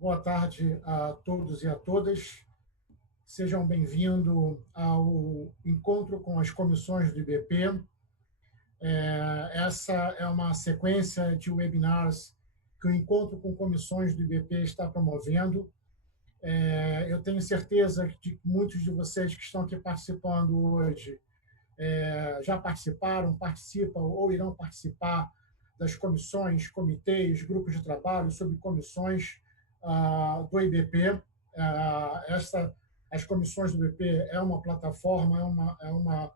Boa tarde a todos e a todas. Sejam bem-vindos ao encontro com as comissões do IBP. Essa é uma sequência de webinars que o encontro com comissões do IBP está promovendo. Eu tenho certeza de que muitos de vocês que estão aqui participando hoje já participaram, participam ou irão participar das comissões, comitês, grupos de trabalho, subcomissões do IBP. As comissões do IBP é uma plataforma, é uma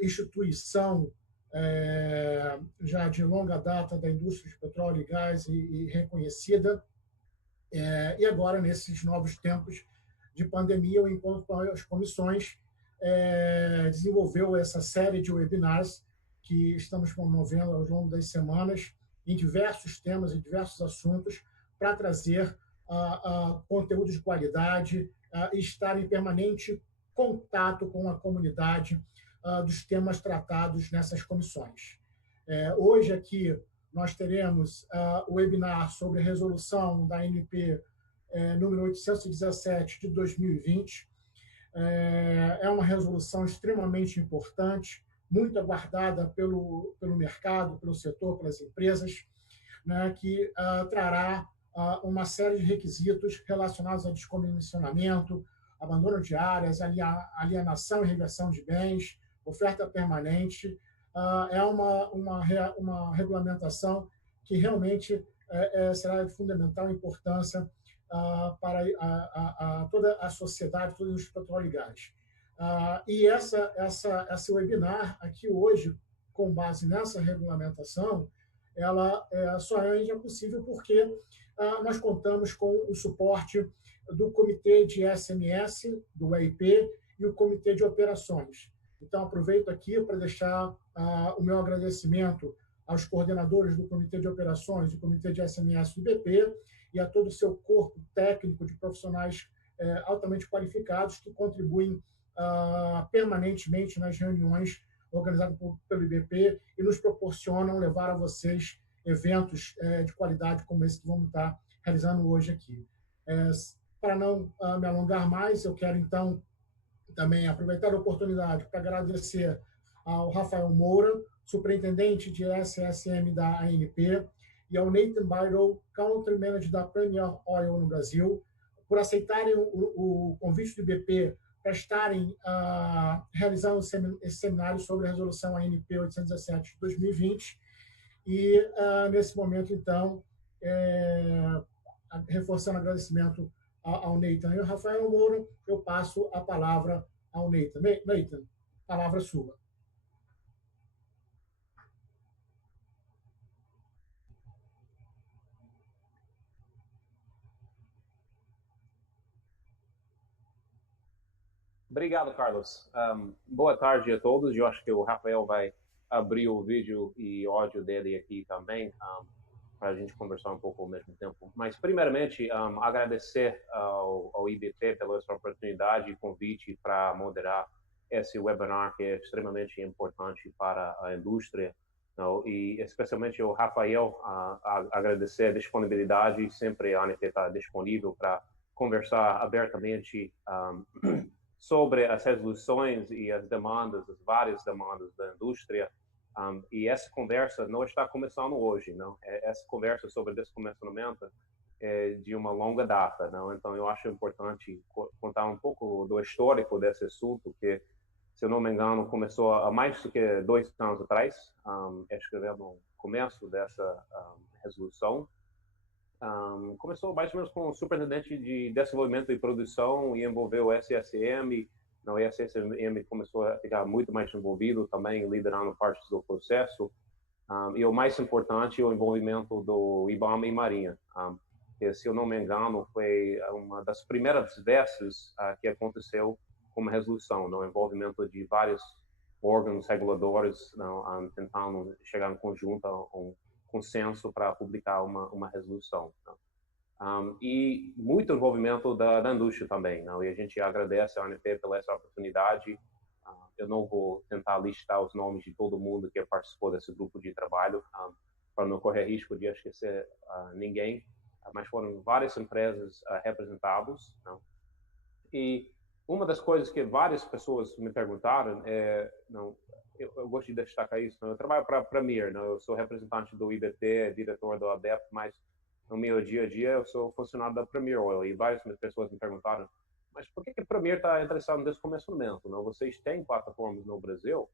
instituição já de longa data da indústria de petróleo e gás e reconhecida. E agora, nesses novos tempos de pandemia, o encontro com as comissões desenvolveu essa série de webinars que estamos promovendo ao longo das semanas em diversos temas e diversos assuntos para trazer conteúdo de qualidade e estar em permanente contato com a comunidade dos temas tratados nessas comissões. Hoje aqui nós teremos o webinar sobre a resolução da ANP número 817 de 2020. É uma resolução extremamente importante, muito aguardada pelo mercado, pelo setor, pelas empresas, né, que trará uma série de requisitos relacionados a descomissionamento, abandono de áreas, alienação e reversão de bens, oferta permanente. É uma regulamentação que realmente será de fundamental importância para toda a sociedade, toda a indústria de petróleo e gás. E esse webinar aqui hoje, com base nessa regulamentação, ela só é possível porque nós contamos com o suporte do Comitê de SMS, do EIP, e o Comitê de Operações. Então, aproveito aqui para deixar o meu agradecimento aos coordenadores do Comitê de Operações, do Comitê de SMS do IBP e a todo o seu corpo técnico de profissionais altamente qualificados que contribuem permanentemente nas reuniões organizadas pelo IBP e nos proporcionam levar a vocês eventos de qualidade como esse que vamos estar realizando hoje aqui. Para não me alongar mais, eu quero, então, também aproveitar a oportunidade para agradecer ao Rafael Moura, superintendente de SSM da ANP, e ao Nathan Byrow, Country Manager da Premier Oil no Brasil, por aceitarem o convite do IBP para estarem realizando esse seminário sobre a resolução ANP 817 de 2020. E, nesse momento, então, reforçando o agradecimento ao Nathan e ao Rafael Moura, eu passo a palavra ao Nathan. Nathan, palavra sua. Obrigado, Carlos. Boa tarde a todos. Eu acho que o Rafael vai abrir o vídeo e áudio dele aqui também, para a gente conversar um pouco ao mesmo tempo. Mas, primeiramente, agradecer ao IBP pela essa oportunidade e convite para moderar esse webinar, que é extremamente importante para a indústria. E, especialmente, ao Rafael, agradecer a disponibilidade. Sempre a ANP está disponível para conversar abertamente sobre as resoluções e as demandas, as várias demandas da indústria. E essa conversa não está começando hoje, não. Essa conversa sobre descomissionamento é de uma longa data, não. Então, eu acho importante contar um pouco do histórico desse assunto, que, se eu não me engano, começou há mais do que 2 anos atrás, escrevendo no começo dessa resolução. Começou mais ou menos com o superintendente de desenvolvimento e produção e envolveu o SSM. O SSM começou a ficar muito mais envolvido também, liderando partes do processo. E o mais importante, o envolvimento do IBAMA e Marinha, que, se eu não me engano, foi uma das primeiras vezes que aconteceu com uma resolução, no envolvimento de vários órgãos reguladores, tentando chegar em conjunto a um consenso para publicar uma resolução. E muito envolvimento da indústria também. E a gente agradece a ANP pela essa oportunidade. Eu não vou tentar listar os nomes de todo mundo que participou desse grupo de trabalho, para não correr risco de esquecer ninguém. mas foram várias empresas representadas, não? E uma das coisas que várias pessoas me perguntaram é, não, eu gosto de destacar isso, não? Eu trabalho para a Premier, não? Eu sou representante do IBP, diretor do ADEP, mas no meu dia a dia eu sou funcionário da Premier Oil, e várias pessoas me perguntaram, mas por que a Premier está interessada nesse comissionamento? Não? Vocês têm plataformas no Brasil?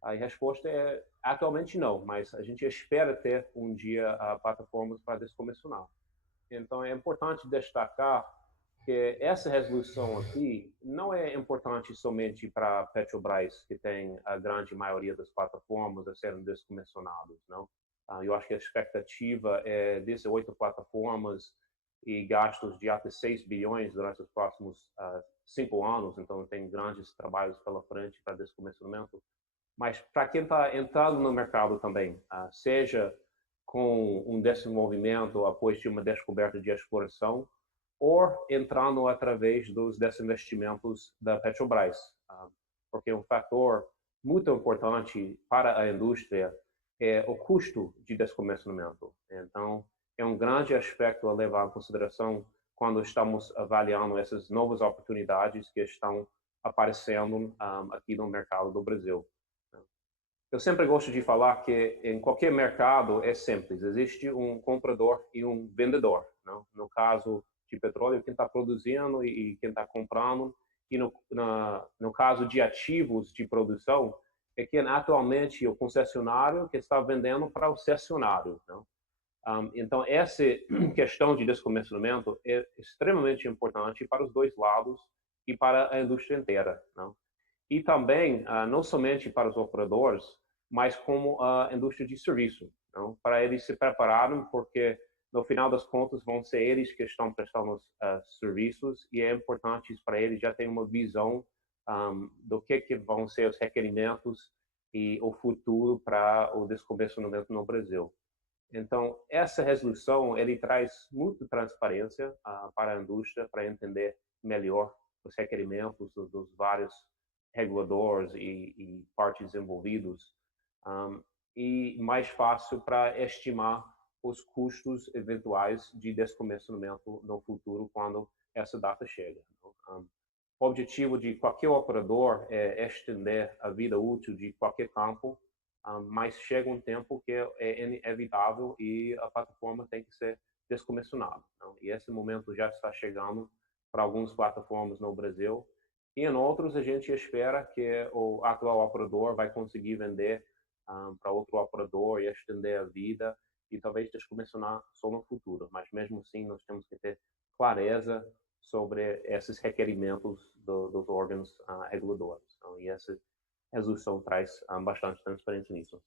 A resposta é atualmente não, mas a gente espera ter um dia plataformas para descomissionar. Então é importante destacar que essa resolução aqui não é importante somente para a Petrobras, que tem a grande maioria das plataformas a serem descomissionadas, não? Eu acho que a expectativa é 18 plataformas e gastos de até 6 bilhões durante os próximos 5 anos, então tem grandes trabalhos pela frente para descomissionamento. Mas para quem está entrando no mercado também, seja com um desenvolvimento após de uma descoberta de exploração, ou entrando através dos desinvestimentos da Petrobras, porque um fator muito importante para a indústria é o custo de descomissionamento. Então, é um grande aspecto a levar em consideração quando estamos avaliando essas novas oportunidades que estão aparecendo aqui no mercado do Brasil. Eu sempre gosto de falar que em qualquer mercado é simples, existe um comprador e um vendedor, não? No caso de petróleo, quem está produzindo e quem está comprando, e no caso de ativos de produção, é quem atualmente é o concessionário que está vendendo para o cessionário, não? Então, essa questão de descomissionamento é extremamente importante para os dois lados e para a indústria inteira, não? E também, não somente para os operadores, mas como a indústria de serviço, não? Para eles se prepararem, porque no final das contas vão ser eles que estão prestando serviços e é importante para eles já terem uma visão do que vão ser os requerimentos e o futuro para o descomissionamento no Brasil. Então, essa resolução ele traz muita transparência para a indústria, para entender melhor os requerimentos dos vários reguladores e partes envolvidos, e mais fácil para estimar os custos eventuais de descomissionamento no futuro quando essa data chega. O objetivo de qualquer operador é estender a vida útil de qualquer campo, mas chega um tempo que é inevitável e a plataforma tem que ser descomissionada. E esse momento já está chegando para algumas plataformas no Brasil, e em outros a gente espera que o atual operador vai conseguir vender para outro operador e estender a vida e talvez descomissionar só no futuro. Mas mesmo assim nós temos que ter clareza sobre esses requerimentos dos órgãos reguladores. Então, e essa resolução traz bastante transparência nisso.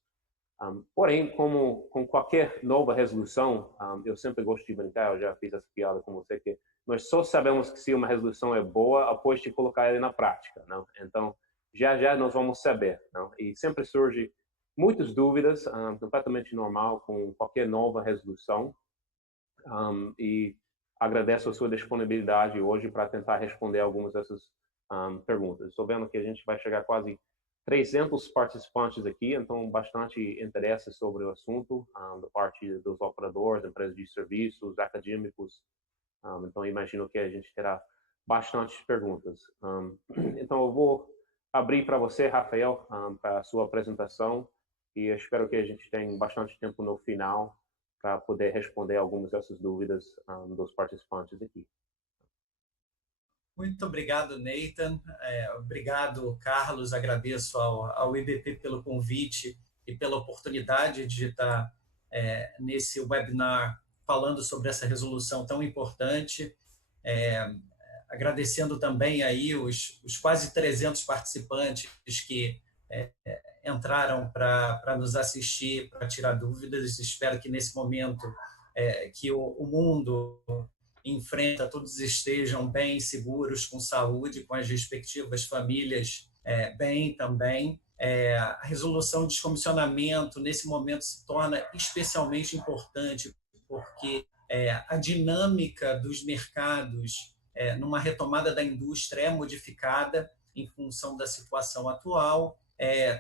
Porém, como com qualquer nova resolução, eu sempre gosto de brincar, eu já fiz essa piada com você, que nós só sabemos que se uma resolução é boa após de colocar ela na prática, não? Então, já nós vamos saber, não? E sempre surge muitas dúvidas, completamente normal com qualquer nova resolução, e agradeço a sua disponibilidade hoje para tentar responder algumas dessas perguntas. Estou vendo que a gente vai chegar a quase 300 participantes aqui, então bastante interesse sobre o assunto, da parte dos operadores, empresas de serviços, acadêmicos. Então imagino que a gente terá bastantes perguntas. Então eu vou abrir para você, Rafael, para a sua apresentação, e eu espero que a gente tenha bastante tempo no final para poder responder algumas dessas dúvidas dos participantes aqui. Muito obrigado, Nathan. Obrigado, Carlos. Agradeço ao IBP pelo convite e pela oportunidade de estar nesse webinar falando sobre essa resolução tão importante. Agradecendo também aí os quase 300 participantes que entraram para nos assistir, para tirar dúvidas. Espero que nesse momento que o mundo enfrenta, todos estejam bem, seguros, com saúde, com as respectivas famílias bem também. A resolução de descomissionamento, nesse momento, se torna especialmente importante, porque a dinâmica dos mercados numa retomada da indústria é modificada em função da situação atual,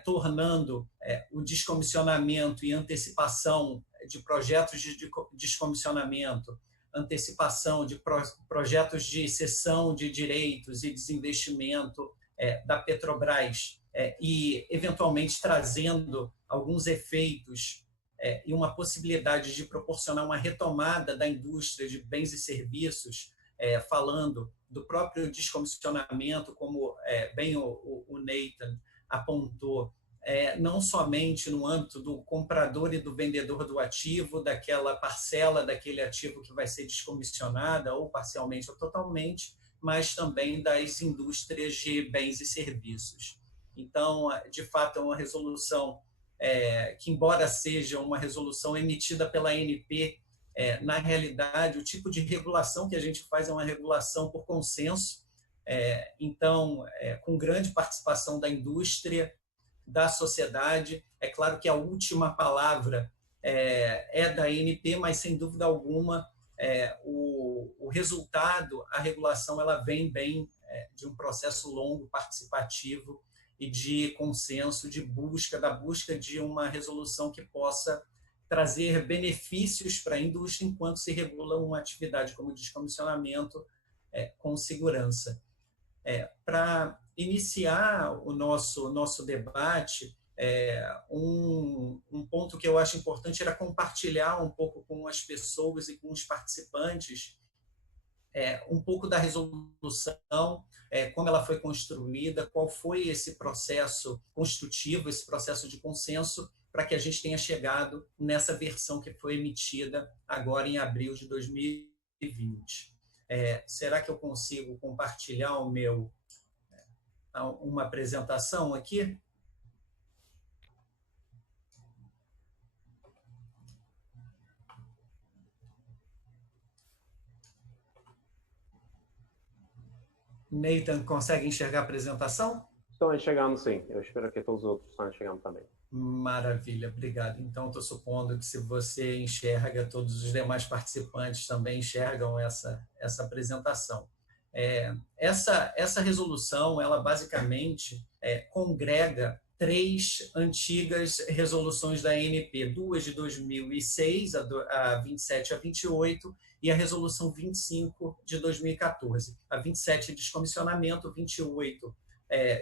tornando o descomissionamento e antecipação de projetos de descomissionamento antecipação de projetos de cessão de direitos e desinvestimento da Petrobras e, eventualmente, trazendo alguns efeitos e uma possibilidade de proporcionar uma retomada da indústria de bens e serviços, falando do próprio descomissionamento, como bem o Nathan apontou, não somente no âmbito do comprador e do vendedor do ativo, daquela parcela daquele ativo que vai ser descomissionada, ou parcialmente ou totalmente, mas também das indústrias de bens e serviços. Então, de fato, é uma resolução que, embora seja uma resolução emitida pela ANP, na realidade, o tipo de regulação que a gente faz é uma regulação por consenso, então, com grande participação da indústria, da sociedade. É claro que a última palavra é da ANP, mas, sem dúvida alguma, o resultado, a regulação, ela vem bem de um processo longo, participativo e de consenso, da busca de uma resolução que possa trazer benefícios para a indústria enquanto se regula uma atividade como o descomissionamento com segurança. Para iniciar o nosso debate, um ponto que eu acho importante era compartilhar um pouco com as pessoas e com os participantes um pouco da resolução, como ela foi construída, qual foi esse processo construtivo, esse processo de consenso, para que a gente tenha chegado nessa versão que foi emitida agora em abril de 2020. Será que eu consigo compartilhar uma apresentação aqui? Nathan, consegue enxergar a apresentação? Estou enxergando, sim. Eu espero que todos os outros estão enxergando também. Maravilha, obrigado. Então, estou supondo que, se você enxerga, todos os demais participantes também enxergam essa apresentação. Essa resolução, ela basicamente congrega 3 antigas resoluções da ANP, 2 de 2006, a 27 e a 28, e a resolução 25 de 2014. A 27 de descomissionamento, 28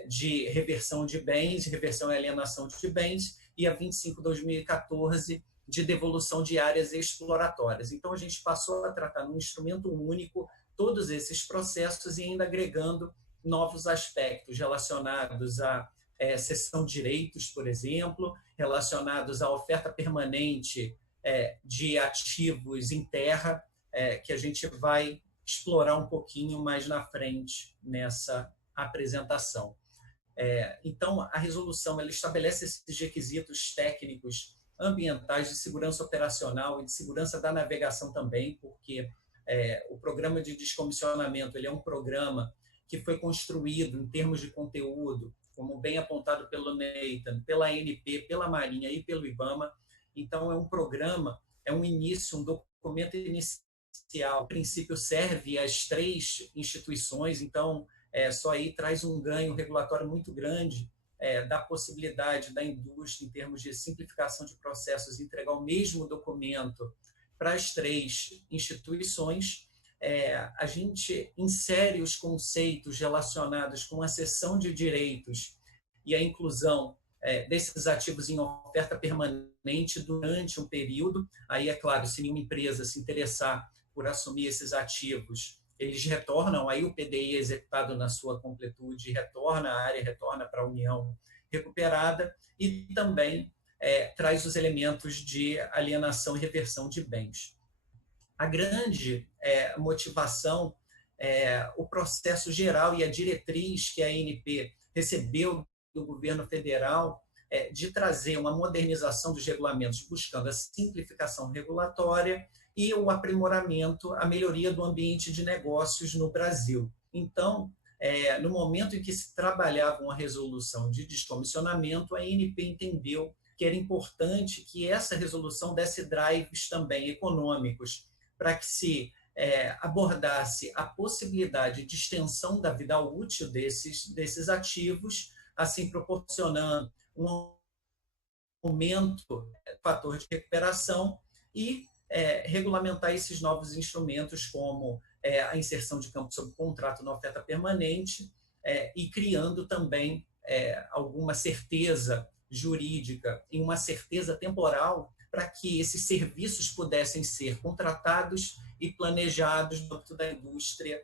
de reversão de bens, reversão e alienação de bens, e a 25 de 2014 de devolução de áreas exploratórias. Então, a gente passou a tratar num instrumento único todos esses processos e ainda agregando novos aspectos relacionados à cessão de direitos, por exemplo, relacionados à oferta permanente de ativos em terra, que a gente vai explorar um pouquinho mais na frente nessa apresentação. Então, a resolução ela estabelece esses requisitos técnicos, ambientais, de segurança operacional e de segurança da navegação também, porque o programa de descomissionamento ele é um programa que foi construído em termos de conteúdo, como bem apontado pelo Nathan, pela ANP, pela Marinha e pelo IBAMA. Então, é um programa, um início, um documento inicial. O princípio serve às 3 instituições, então, só aí traz um ganho regulatório muito grande da possibilidade da indústria, em termos de simplificação de processos, entregar o mesmo documento para as 3 instituições. A gente insere os conceitos relacionados com a cessão de direitos e a inclusão desses ativos em oferta permanente durante um período. Aí, é claro, se nenhuma empresa se interessar por assumir esses ativos, eles retornam, aí o PDI é executado na sua completude, retorna, a área retorna para a União recuperada, e também traz os elementos de alienação e reversão de bens. A grande motivação o processo geral e a diretriz que a ANP recebeu do governo federal de trazer uma modernização dos regulamentos, buscando a simplificação regulatória e o aprimoramento, a melhoria do ambiente de negócios no Brasil. Então, no momento em que se trabalhava uma resolução de descomissionamento, a ANP entendeu que era importante que essa resolução desse drives também econômicos, para que se abordasse a possibilidade de extensão da vida útil desses ativos, assim proporcionando um aumento do fator de recuperação e regulamentar esses novos instrumentos, como a inserção de campo sob contrato na oferta permanente, e criando também alguma certeza jurídica e uma certeza temporal para que esses serviços pudessem ser contratados e planejados no âmbito da indústria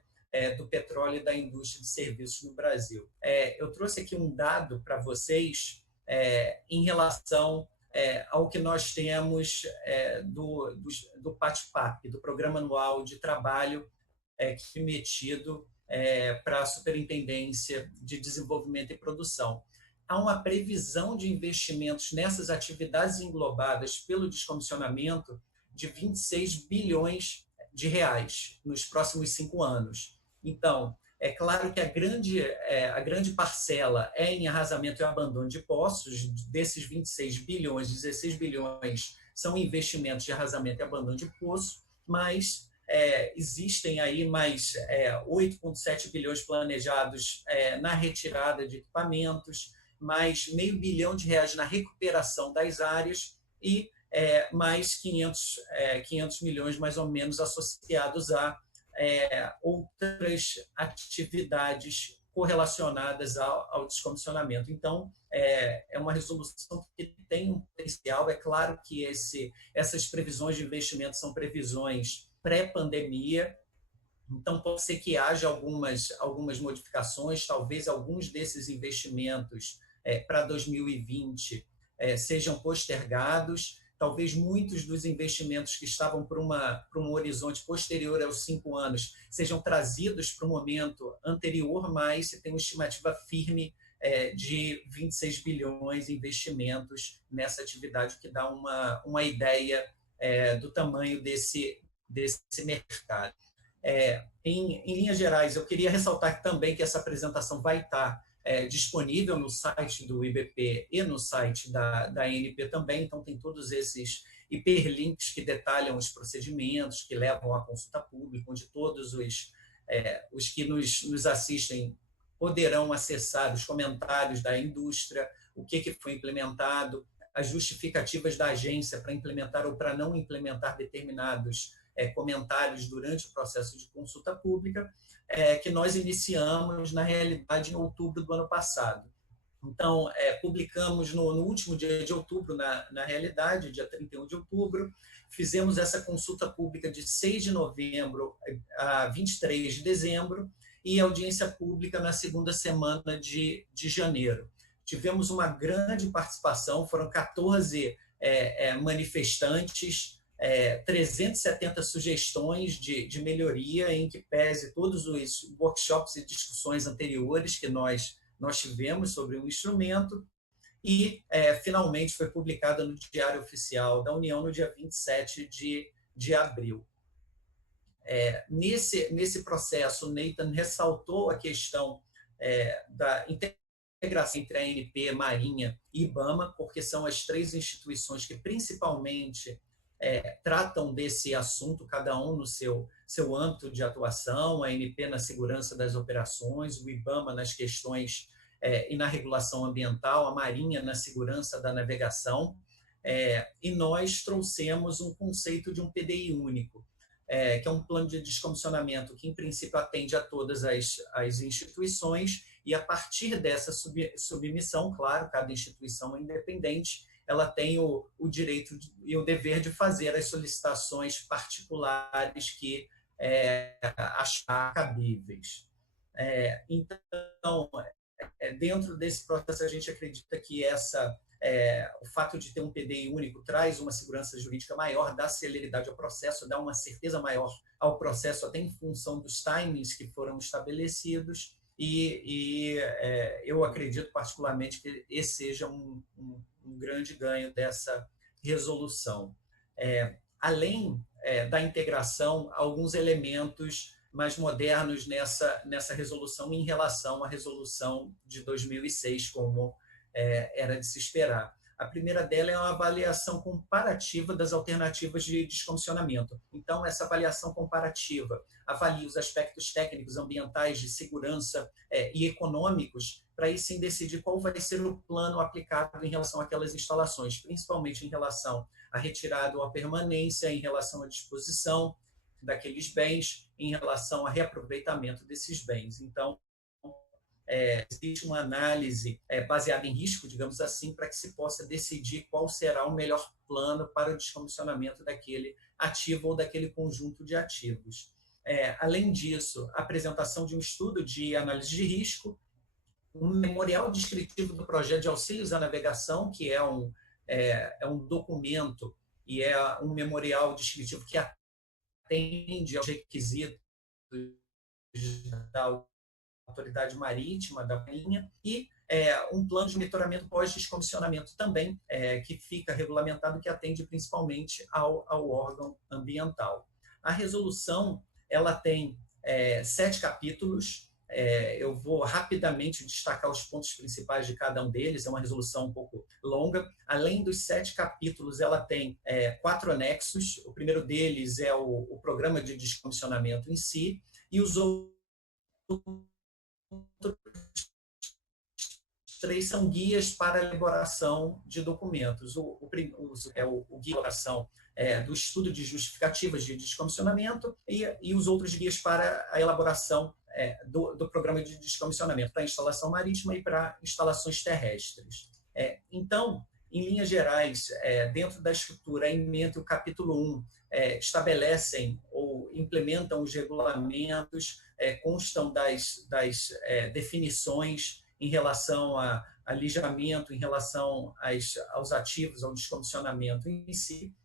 do petróleo e da indústria de serviços no Brasil. Eu trouxe aqui um dado para vocês em relação ao que nós temos do PATPAP, do Programa Anual de Trabalho que é emitido para a Superintendência de Desenvolvimento e Produção. Há uma previsão de investimentos nessas atividades englobadas pelo descomissionamento de 26 bilhões de reais nos próximos 5 anos. Então, é claro que a grande parcela é em arrasamento e abandono de poços. Desses 26 bilhões, 16 bilhões são investimentos de arrasamento e abandono de poço, mas existem aí mais 8,7 bilhões planejados na retirada de equipamentos, mais R$500 milhão na recuperação das áreas e mais 500 milhões, mais ou menos, associados a outras atividades correlacionadas ao descomissionamento. Então, é uma resolução que tem um potencial. É claro que essas previsões de investimento são previsões pré-pandemia, então pode ser que haja algumas modificações, talvez alguns desses investimentos para 2020 sejam postergados, talvez muitos dos investimentos que estavam para um horizonte posterior aos 5 anos sejam trazidos para o momento anterior, mas se tem uma estimativa firme de 26 bilhões em investimentos nessa atividade, que dá uma ideia do tamanho desse mercado. Em linhas gerais, eu queria ressaltar também que essa apresentação vai estar disponível no site do IBP e no site da ANP também, então tem todos esses hiperlinks que detalham os procedimentos que levam à consulta pública, onde todos os que nos assistem poderão acessar os comentários da indústria, o que foi implementado, as justificativas da agência para implementar ou para não implementar determinados comentários durante o processo de consulta pública, que nós iniciamos, na realidade, em outubro do ano passado. Então, publicamos no último dia de outubro, na realidade, dia 31 de outubro, fizemos essa consulta pública de 6 de novembro a 23 de dezembro e audiência pública na segunda semana de janeiro. Tivemos uma grande participação, foram 14 manifestantes, 370 sugestões de melhoria, em que pese todos os workshops e discussões anteriores que nós tivemos sobre o instrumento, e finalmente foi publicada no Diário Oficial da União no dia 27 de abril. Nesse processo, Nathan ressaltou a questão da integração entre a ANP, Marinha e IBAMA, porque são as 3 instituições que principalmente tratam desse assunto, cada um no seu âmbito de atuação, a ANP na segurança das operações, o IBAMA nas questões e na regulação ambiental, a Marinha na segurança da navegação, e nós trouxemos um conceito de um PDI único, que é um plano de descomissionamento que, em princípio, atende a todas as instituições, e a partir dessa submissão, claro, cada instituição é independente, ela tem o direito e o dever de fazer as solicitações particulares que achar cabíveis. Então, dentro desse processo, a gente acredita que o fato de ter um PDI único traz uma segurança jurídica maior, dá celeridade ao processo, dá uma certeza maior ao processo, até em função dos timings que foram estabelecidos, e eu acredito particularmente que esse seja um grande ganho dessa resolução. Além da integração, alguns elementos mais modernos nessa resolução em relação à resolução de 2006, como era de se esperar. A primeira dela é uma avaliação comparativa das alternativas de descomissionamento. Então, essa avaliação comparativa avalia os aspectos técnicos, ambientais, de segurança e econômicos, para aí sim decidir qual vai ser o plano aplicado em relação àquelas instalações, principalmente em relação à retirada ou à permanência, em relação à disposição daqueles bens, em relação ao reaproveitamento desses bens. Então, existe uma análise baseada em risco, digamos assim, para que se possa decidir qual será o melhor plano para o descomissionamento daquele ativo ou daquele conjunto de ativos. Além disso, a apresentação de um estudo de análise de risco, um memorial descritivo do projeto de auxílios à navegação, que é um documento e é um memorial descritivo que atende aos requisitos da autoridade marítima da Marinha, e um plano de monitoramento pós-descomissionamento também, que fica regulamentado, que atende principalmente ao órgão ambiental. A resolução ela tem 7 capítulos. Eu vou rapidamente destacar os pontos principais de cada um deles. É uma resolução um pouco longa. Além dos 7 capítulos, ela tem 4 anexos. O primeiro deles é o programa de descomissionamento em si, e os outros 3 são guias para a elaboração de documentos. O guia de elaboração do estudo de justificativas de descomissionamento e os outros guias para a elaboração do programa de descomissionamento para instalação marítima e para instalações terrestres. Então, em linhas gerais, dentro da estrutura, a ementa e o capítulo 1 estabelecem ou implementam os regulamentos, constam das definições em relação a alijamento, em relação aos ativos, ao descomissionamento em si,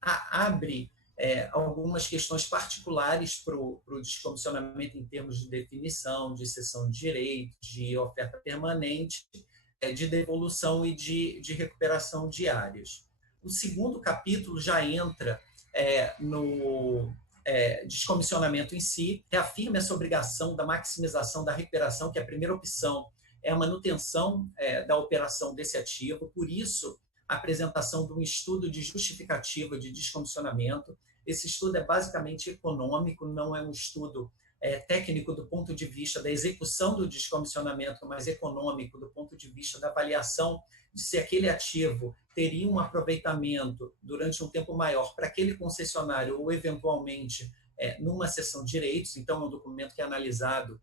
abre algumas questões particulares para o descomissionamento em termos de definição, de cessão de direitos, de oferta permanente, de devolução e de recuperação de áreas. O segundo capítulo já entra no descomissionamento em si, reafirma essa obrigação da maximização da recuperação, que a primeira opção é a manutenção da operação desse ativo, por isso a apresentação de um estudo de justificativa de descomissionamento. Esse estudo é basicamente econômico, não é um estudo técnico do ponto de vista da execução do descomissionamento, mas econômico do ponto de vista da avaliação de se aquele ativo teria um aproveitamento durante um tempo maior para aquele concessionário ou, eventualmente, numa cessão de direitos. Então, é um documento que é analisado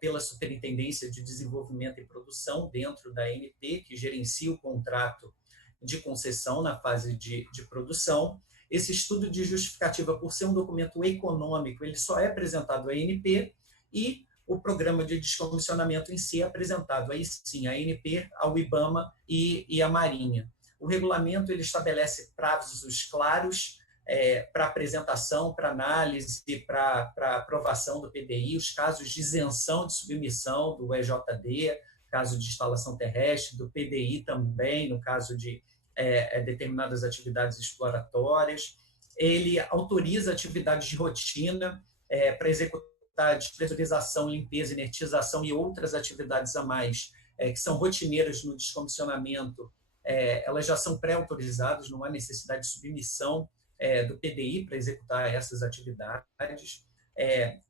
pela Superintendência de Desenvolvimento e Produção dentro da ANP, que gerencia o contrato de concessão na fase de produção. Esse estudo de justificativa, por ser um documento econômico, ele só é apresentado à ANP, e o programa de descomissionamento em si é apresentado aí sim à ANP, ao IBAMA e à Marinha. O regulamento ele estabelece prazos claros para apresentação, para análise, para aprovação do PDI, os casos de isenção de submissão do EJD, caso de instalação terrestre, do PDI também, no caso de determinadas atividades exploratórias. Ele autoriza atividades de rotina para executar despressurização, limpeza, inertização e outras atividades a mais, que são rotineiras no descomissionamento. Elas já são pré-autorizadas, não há necessidade de submissão do PDI para executar essas atividades.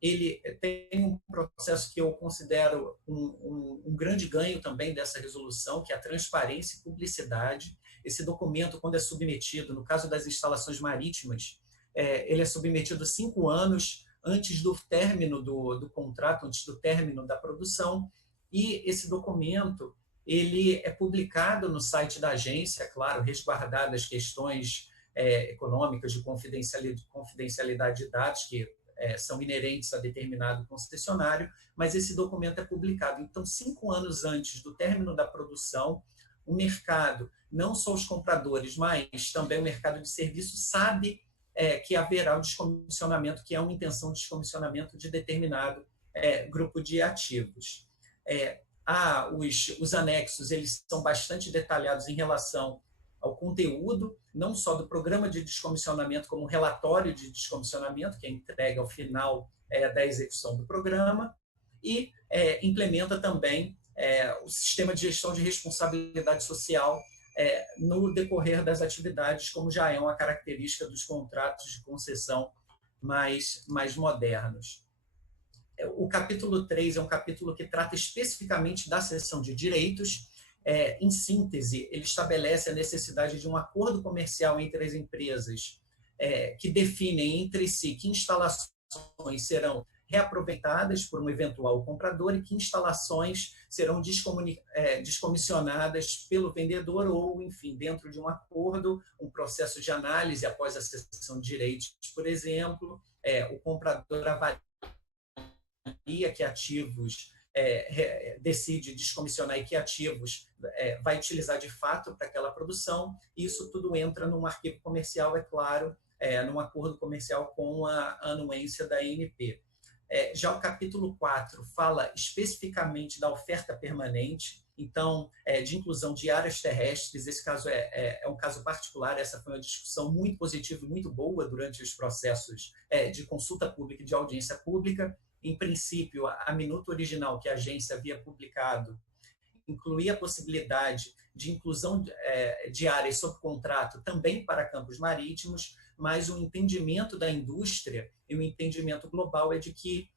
Ele tem um processo que eu considero um grande ganho também dessa resolução, que é a transparência e publicidade. Esse documento, quando é submetido, no caso das instalações marítimas, ele é submetido 5 anos antes do término do contrato, antes do término da produção, e esse documento ele é publicado no site da agência, claro, resguardadas questões econômicas de confidencialidade de dados que são inerentes a determinado concessionário, mas esse documento é publicado. Então, 5 anos antes do término da produção, o mercado, não só os compradores, mas também o mercado de serviços, sabe que haverá o descomissionamento, que é uma intenção de descomissionamento de determinado grupo de ativos. Os anexos eles são bastante detalhados em relação ao conteúdo, não só do programa de descomissionamento, como relatório de descomissionamento, que é entregue ao final da execução do programa, e implementa também o sistema de gestão de responsabilidade social no decorrer das atividades, como já é uma característica dos contratos de concessão mais modernos. O capítulo 3 é um capítulo que trata especificamente da seção de direitos. Em síntese, ele estabelece a necessidade de um acordo comercial entre as empresas que definem entre si que instalações serão reaproveitadas por um eventual comprador e que instalações serão descomissionadas pelo vendedor ou, enfim, dentro de um acordo, um processo de análise após a cessão de direitos, por exemplo, o comprador avalia que ativos decide descomissionar e que ativos vai utilizar de fato para aquela produção, e isso tudo entra num arquivo comercial, é claro, num acordo comercial com a anuência da ANP. Já o capítulo 4 fala especificamente da oferta permanente, então, de inclusão de áreas terrestres. Esse caso é um caso particular, essa foi uma discussão muito positiva e muito boa durante os processos de consulta pública e de audiência pública. Em princípio, a minuta original que a agência havia publicado incluía a possibilidade de inclusão de áreas sob contrato também para campos marítimos, mas o entendimento da indústria e o entendimento global é de que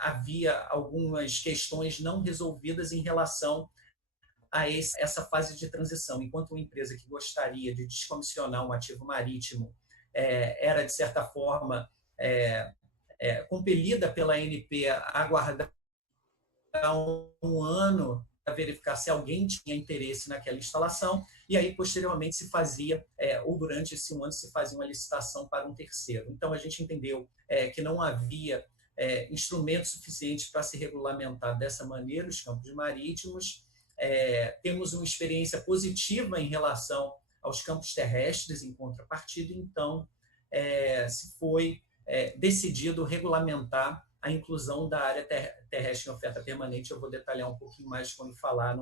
havia algumas questões não resolvidas em relação a essa fase de transição. Enquanto uma empresa que gostaria de descomissionar um ativo marítimo era, de certa forma, compelida pela ANP a aguardar um ano para verificar se alguém tinha interesse naquela instalação, e aí, posteriormente, se fazia, ou durante esse um ano, se fazia uma licitação para um terceiro. Então, a gente entendeu que não havia instrumentos suficientes para se regulamentar dessa maneira os campos marítimos. Temos uma experiência positiva em relação aos campos terrestres, em contrapartida, então, se foi decidido regulamentar a inclusão da área terrestre em oferta permanente. Eu vou detalhar um pouquinho mais quando falar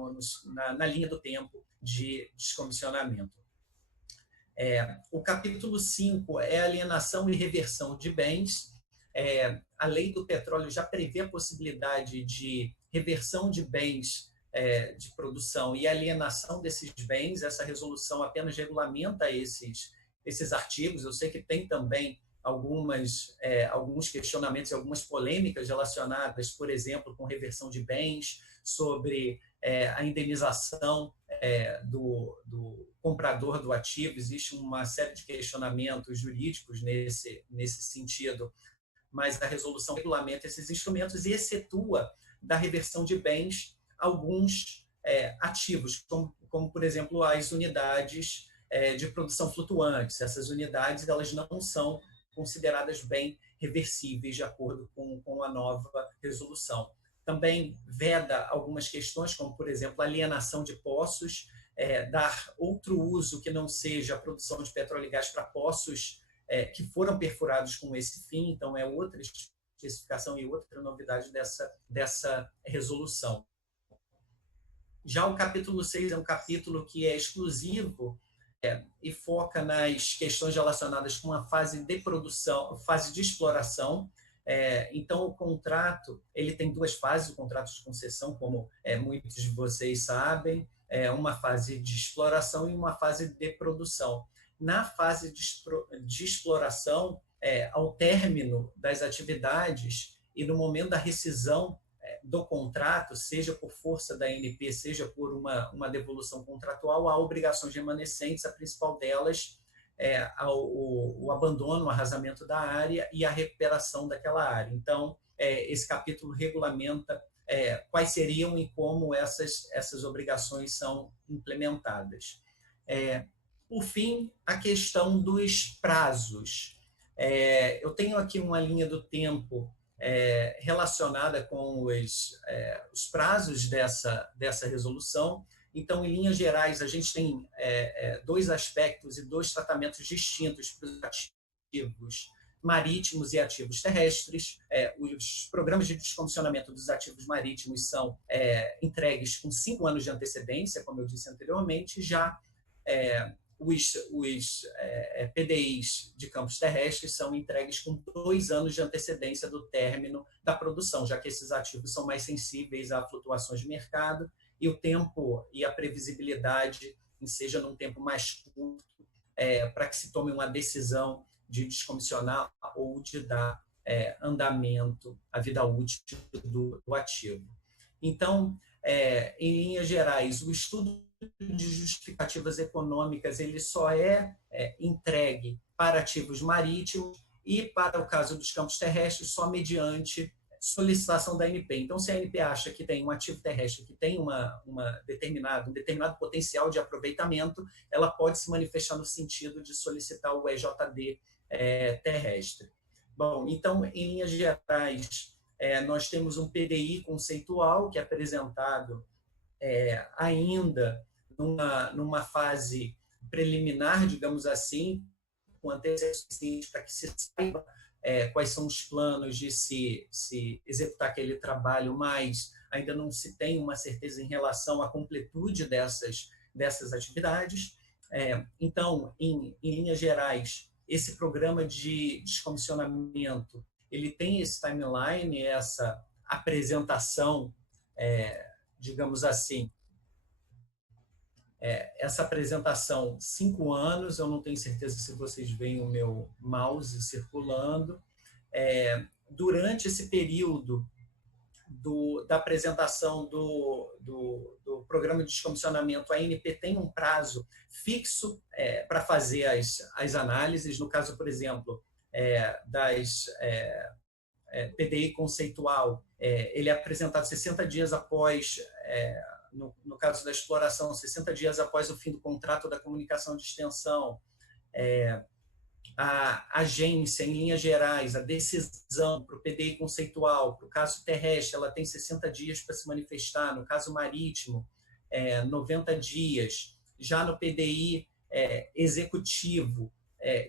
na linha do tempo de descomissionamento. O capítulo 5 é alienação e reversão de bens. A lei do petróleo já prevê a possibilidade de reversão de bens de produção e alienação desses bens. Essa resolução apenas regulamenta esses artigos. Eu sei que tem também alguns questionamentos e algumas polêmicas relacionadas, por exemplo, com reversão de bens, sobre a indenização do comprador do ativo. Existe uma série de questionamentos jurídicos nesse sentido, mas a resolução regulamenta esses instrumentos e excetua da reversão de bens alguns ativos, como, por exemplo, as unidades de produção flutuantes. Essas unidades elas não são consideradas bem reversíveis de acordo com a nova resolução. Também veda algumas questões, como, por exemplo, a alienação de poços, dar outro uso que não seja a produção de petróleo e gás para poços que foram perfurados com esse fim. Então, é outra especificação e outra novidade dessa resolução. Já o capítulo 6 é um capítulo que é exclusivo e foca nas questões relacionadas com a fase de produção, fase de exploração. Então, o contrato ele tem duas fases, o contrato de concessão, como muitos de vocês sabem, uma fase de exploração e uma fase de produção. Na fase de exploração, ao término das atividades e no momento da rescisão do contrato, seja por força da ANP, seja por uma devolução contratual, há obrigações remanescentes, a principal delas o abandono, o arrasamento da área e a recuperação daquela área. Então, esse capítulo regulamenta quais seriam e como essas obrigações são implementadas. Por fim, a questão dos prazos. Eu tenho aqui uma linha do tempo relacionada com os prazos dessa resolução. Então, em linhas gerais, a gente tem dois aspectos e dois tratamentos distintos para os ativos marítimos e ativos terrestres. Os programas de descomissionamento dos ativos marítimos são entregues com 5 anos de antecedência, como eu disse anteriormente. Já os PDIs de campos terrestres são entregues com 2 anos de antecedência do término da produção, já que esses ativos são mais sensíveis a flutuações de mercado e o tempo e a previsibilidade seja num tempo mais curto para que se tome uma decisão de descomissionar ou de dar andamento à vida útil do ativo. Então, em linhas gerais, o estudo de justificativas econômicas ele só é entregue para ativos marítimos e, para o caso dos campos terrestres, só mediante solicitação da ANP. Então, se a ANP acha que tem um ativo terrestre que tem um determinado potencial de aproveitamento, ela pode se manifestar no sentido de solicitar o EJD terrestre. Bom, então, em linhas gerais, nós temos um PDI conceitual que é apresentado ainda numa fase preliminar, digamos assim, com antecedência para que se saiba quais são os planos de se executar aquele trabalho, mas ainda não se tem uma certeza em relação à completude dessas atividades. Então, em linhas gerais, esse programa de descomissionamento ele tem esse timeline, essa apresentação, digamos assim, essa apresentação 5 anos, eu não tenho certeza se vocês veem o meu mouse circulando. Durante esse período da apresentação do programa de descomissionamento, a ANP tem um prazo fixo para fazer as análises. No caso, por exemplo, das PDI conceitual, ele é apresentado 60 dias após, no caso da exploração, 60 dias após o fim do contrato da comunicação de extensão. A agência, em linhas gerais, a decisão para o PDI conceitual, para o caso terrestre, ela tem 60 dias para se manifestar. No caso marítimo, 90 dias. Já no PDI executivo,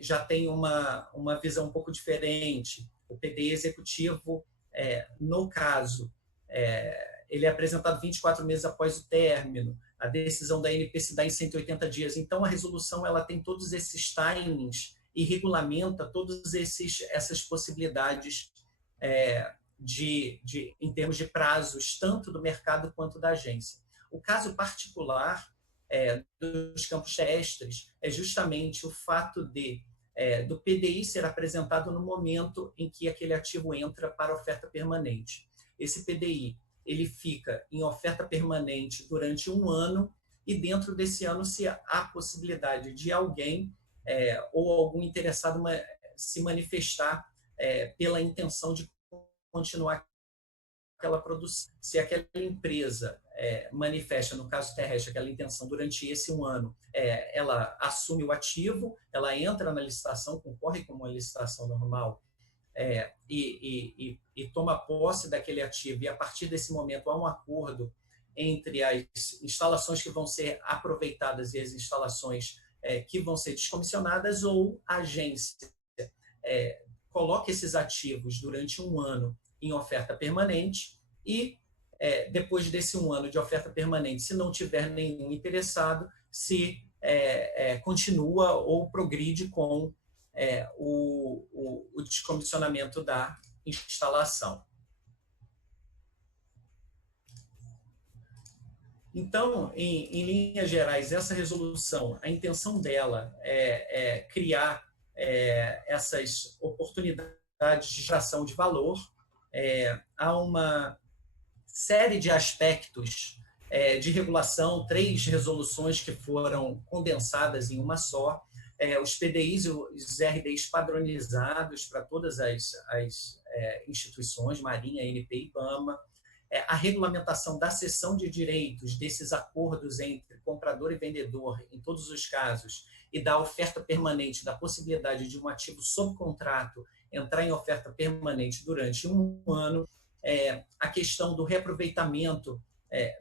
já tem uma visão um pouco diferente. O PDI executivo, no caso, ele é apresentado 24 meses após o término. A decisão da ANP se dá em 180 dias. Então, a resolução ela tem todos esses timings e regulamenta todas essas possibilidades em termos de prazos, tanto do mercado quanto da agência. O caso particular dos campos terrestres é justamente o fato do PDI ser apresentado no momento em que aquele ativo entra para oferta permanente. Esse PDI ele fica em oferta permanente durante 1 ano e dentro desse ano se há possibilidade de alguém ou algum interessado se manifestar pela intenção de continuar aquela produção. Se aquela empresa manifesta, no caso terrestre, aquela intenção durante esse 1 ano, ela assume o ativo, ela entra na licitação, concorre com uma licitação normal e toma posse daquele ativo, e a partir desse momento há um acordo entre as instalações que vão ser aproveitadas e as instalações que vão ser descomissionadas, ou a agência coloca esses ativos durante 1 ano em oferta permanente e, depois desse 1 ano de oferta permanente, se não tiver nenhum interessado, se continua ou progride com o descomissionamento da instalação. Então, em linhas gerais, essa resolução, a intenção dela é criar essas oportunidades de geração de valor. Há uma série de aspectos de regulação, 3 resoluções que foram condensadas em uma só, os PDIs e os RDIs padronizados para todas as instituições, Marinha, ANP e IBAMA, a regulamentação da cessão de direitos desses acordos entre comprador e vendedor, em todos os casos, e da oferta permanente, da possibilidade de um ativo sob contrato entrar em oferta permanente durante 1 ano, a questão do reaproveitamento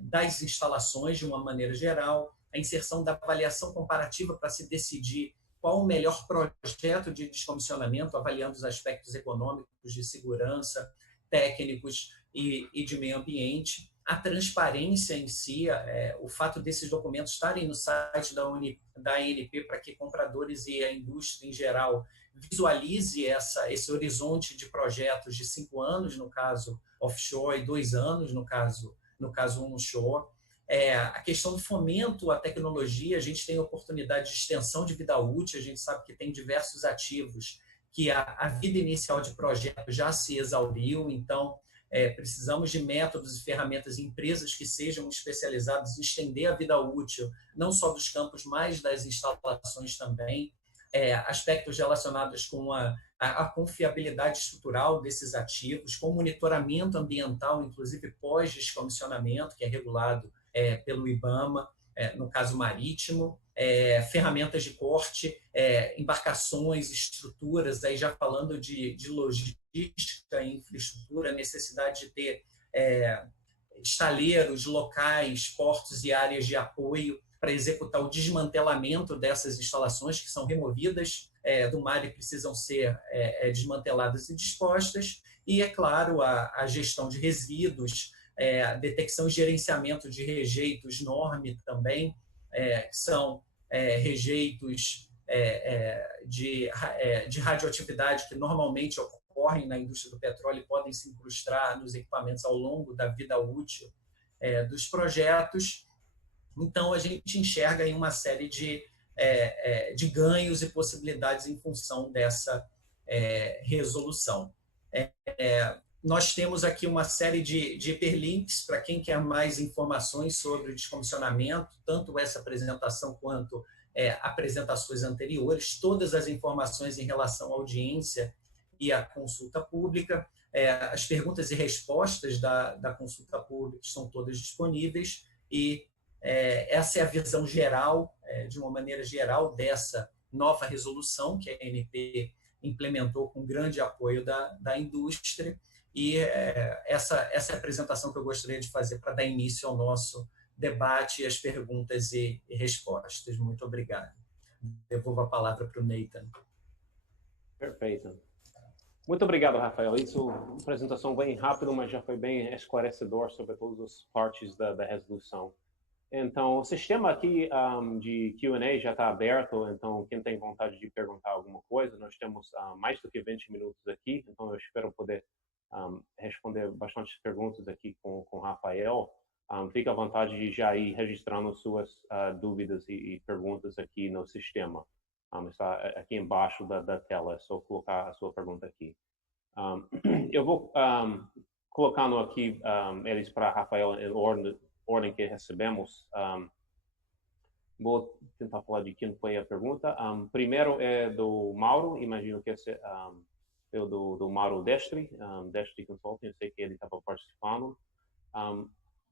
das instalações de uma maneira geral, a inserção da avaliação comparativa para se decidir qual o melhor projeto de descomissionamento, avaliando os aspectos econômicos, de segurança, técnicos e de meio ambiente, a transparência em si, o fato desses documentos estarem no site da ANP para que compradores e a indústria em geral visualize esse horizonte de projetos de 5 anos, no caso offshore, e 2 anos, no caso onshore. A questão do fomento à tecnologia, a gente tem oportunidade de extensão de vida útil, a gente sabe que tem diversos ativos que a vida inicial de projeto já se exauriu, então precisamos de métodos e ferramentas em empresas que sejam especializadas em estender a vida útil, não só dos campos, mas das instalações também. Aspectos relacionados com a confiabilidade estrutural desses ativos, com monitoramento ambiental, inclusive pós-descomissionamento, que é regulado pelo IBAMA, no caso marítimo, ferramentas de corte, embarcações, estruturas, aí já falando de logística e infraestrutura, necessidade de ter estaleiros, locais, portos e áreas de apoio para executar o desmantelamento dessas instalações que são removidas do mar e precisam ser desmanteladas e dispostas. E, é claro, a gestão de resíduos, detecção e gerenciamento de rejeitos NORM também, que são rejeitos de radioatividade que normalmente ocorrem na indústria do petróleo e podem se incrustar nos equipamentos ao longo da vida útil dos projetos. Então, a gente enxerga aí uma série de ganhos e possibilidades em função dessa resolução. Nós temos aqui uma série de hiperlinks para quem quer mais informações sobre o descomissionamento, tanto essa apresentação quanto apresentações anteriores, todas as informações em relação à audiência e à consulta pública. As perguntas e respostas da consulta pública estão todas disponíveis e essa é a visão geral, de uma maneira geral, dessa nova resolução que a ANP implementou com grande apoio da indústria. E essa é a apresentação que eu gostaria de fazer para dar início ao nosso debate e as perguntas e respostas. Muito obrigado. Devolvo a palavra para o Nathan. Perfeito. Muito obrigado, Rafael. Isso, uma apresentação bem rápida, mas já foi bem esclarecedor sobre todas as partes da resolução. Então, o sistema aqui de Q&A já está aberto, então quem tem vontade de perguntar alguma coisa, nós temos mais do que 20 minutos aqui, então eu espero poder responder bastante perguntas aqui com o Rafael. Fique à vontade de já ir registrando suas dúvidas e perguntas aqui no sistema. Está aqui embaixo da tela, é só colocar a sua pergunta aqui. Eu vou colocando aqui eles para Rafael em ordem que recebemos. Vou tentar falar de quem foi a pergunta. Primeiro é do Mauro, imagino que esse é do Mauro Destri Consulting, eu sei que ele estava participando.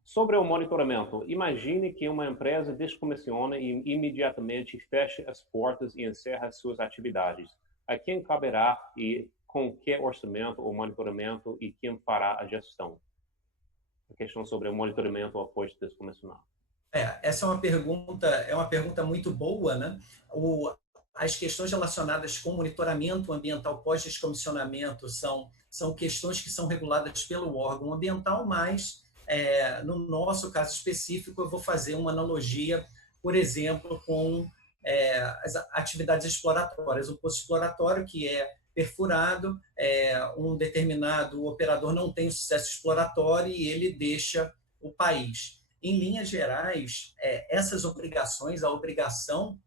Sobre o monitoramento, imagine que uma empresa descomissiona e imediatamente fecha as portas e encerra suas atividades. A quem caberá e com que orçamento o monitoramento e quem fará a gestão? A questão sobre o monitoramento após descomissionar. Essa é uma pergunta muito boa, né? As questões relacionadas com monitoramento ambiental pós-descomissionamento são questões que são reguladas pelo órgão ambiental, mas no nosso caso específico eu vou fazer uma analogia, por exemplo, com as atividades exploratórias. O poço exploratório que é perfurado, um determinado operador não tem sucesso exploratório e ele deixa o país. Em linhas gerais, essas obrigações, a obrigação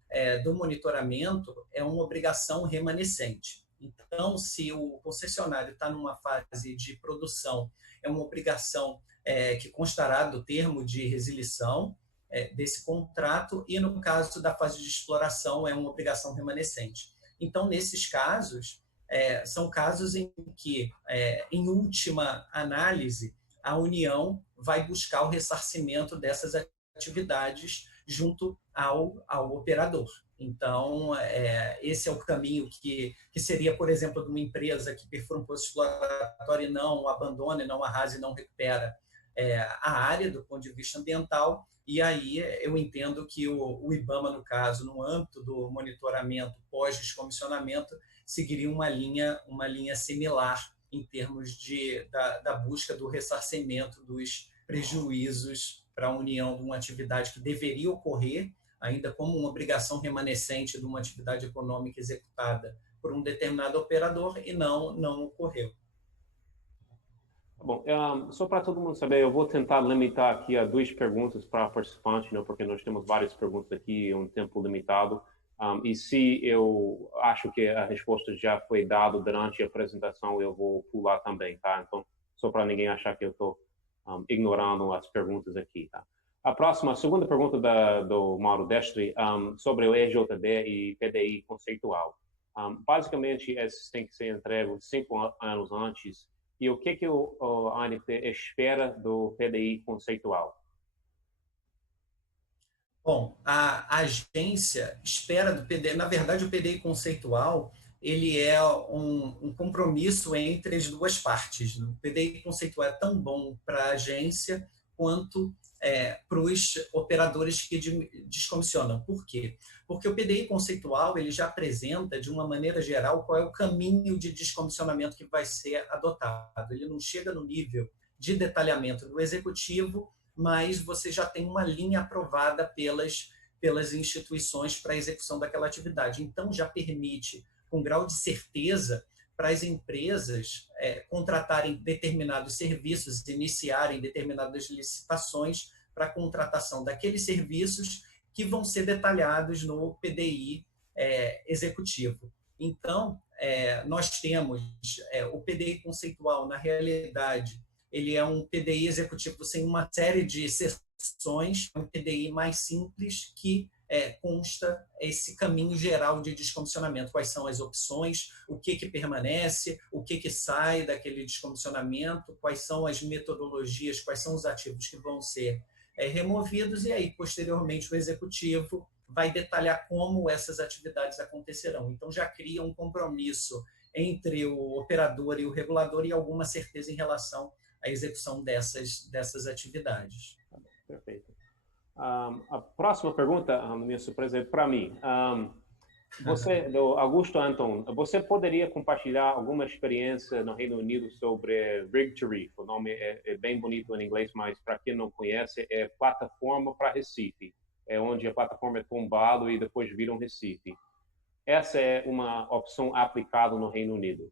do monitoramento é uma obrigação remanescente. Então, se o concessionário está numa fase de produção, é uma obrigação que constará do termo de resilição desse contrato e, no caso da fase de exploração, é uma obrigação remanescente. Então, nesses casos, são casos em que, em última análise, a União vai buscar o ressarcimento dessas atividades junto ao operador. Então, esse é o caminho que seria, por exemplo, de uma empresa que perfura um poço exploratório e não abandona, e não arrasa e não recupera a área do ponto de vista ambiental. E aí eu entendo que o IBAMA, no caso, no âmbito do monitoramento pós-descomissionamento, seguiria uma linha similar em termos da busca do ressarcimento dos prejuízos para a união de uma atividade que deveria ocorrer, ainda como uma obrigação remanescente de uma atividade econômica executada por um determinado operador, e não ocorreu. Bom, só para todo mundo saber, eu vou tentar limitar aqui a 2 perguntas para participante, né, porque nós temos várias perguntas aqui, um tempo limitado. E se eu acho que a resposta já foi dada durante a apresentação, eu vou pular também, tá? Então, só para ninguém achar que eu estou ignorando as perguntas aqui, tá? A segunda pergunta do Mauro Destre, sobre o EJD e PDI conceitual. Basicamente, esses têm que ser entregues 5 anos antes. E o que o ANP espera do PDI conceitual? Bom, a agência espera do PDI, na verdade, o PDI conceitual, ele é um compromisso entre as duas partes. O PDI conceitual é tão bom para a agência quanto para os operadores que descomissionam. Por quê? Porque o PDI conceitual ele já apresenta, de uma maneira geral, qual é o caminho de descomissionamento que vai ser adotado. Ele não chega no nível de detalhamento do executivo, mas você já tem uma linha aprovada pelas instituições para a execução daquela atividade. Então, já permite, com grau de certeza, para as empresas contratarem determinados serviços, iniciarem determinadas licitações para a contratação daqueles serviços que vão ser detalhados no PDI executivo. Então, nós temos o PDI conceitual, na realidade, ele é um PDI executivo sem uma série de sessões, um PDI mais simples que consta esse caminho geral de descomissionamento. Quais são as opções, o que permanece, o que sai daquele descomissionamento, quais são as metodologias, quais são os ativos que vão ser removidos, e aí, posteriormente, o executivo vai detalhar como essas atividades acontecerão. Então, já cria um compromisso entre o operador e o regulador e alguma certeza em relação à execução dessas atividades. Perfeito. A próxima pergunta, minha surpresa, é para mim. Do Augusto Anton, você poderia compartilhar alguma experiência no Reino Unido sobre Rig to Reef? O nome é bem bonito em inglês, mas para quem não conhece, é plataforma para Recife. É onde a plataforma é tombada e depois vira um Recife. Essa é uma opção aplicada no Reino Unido.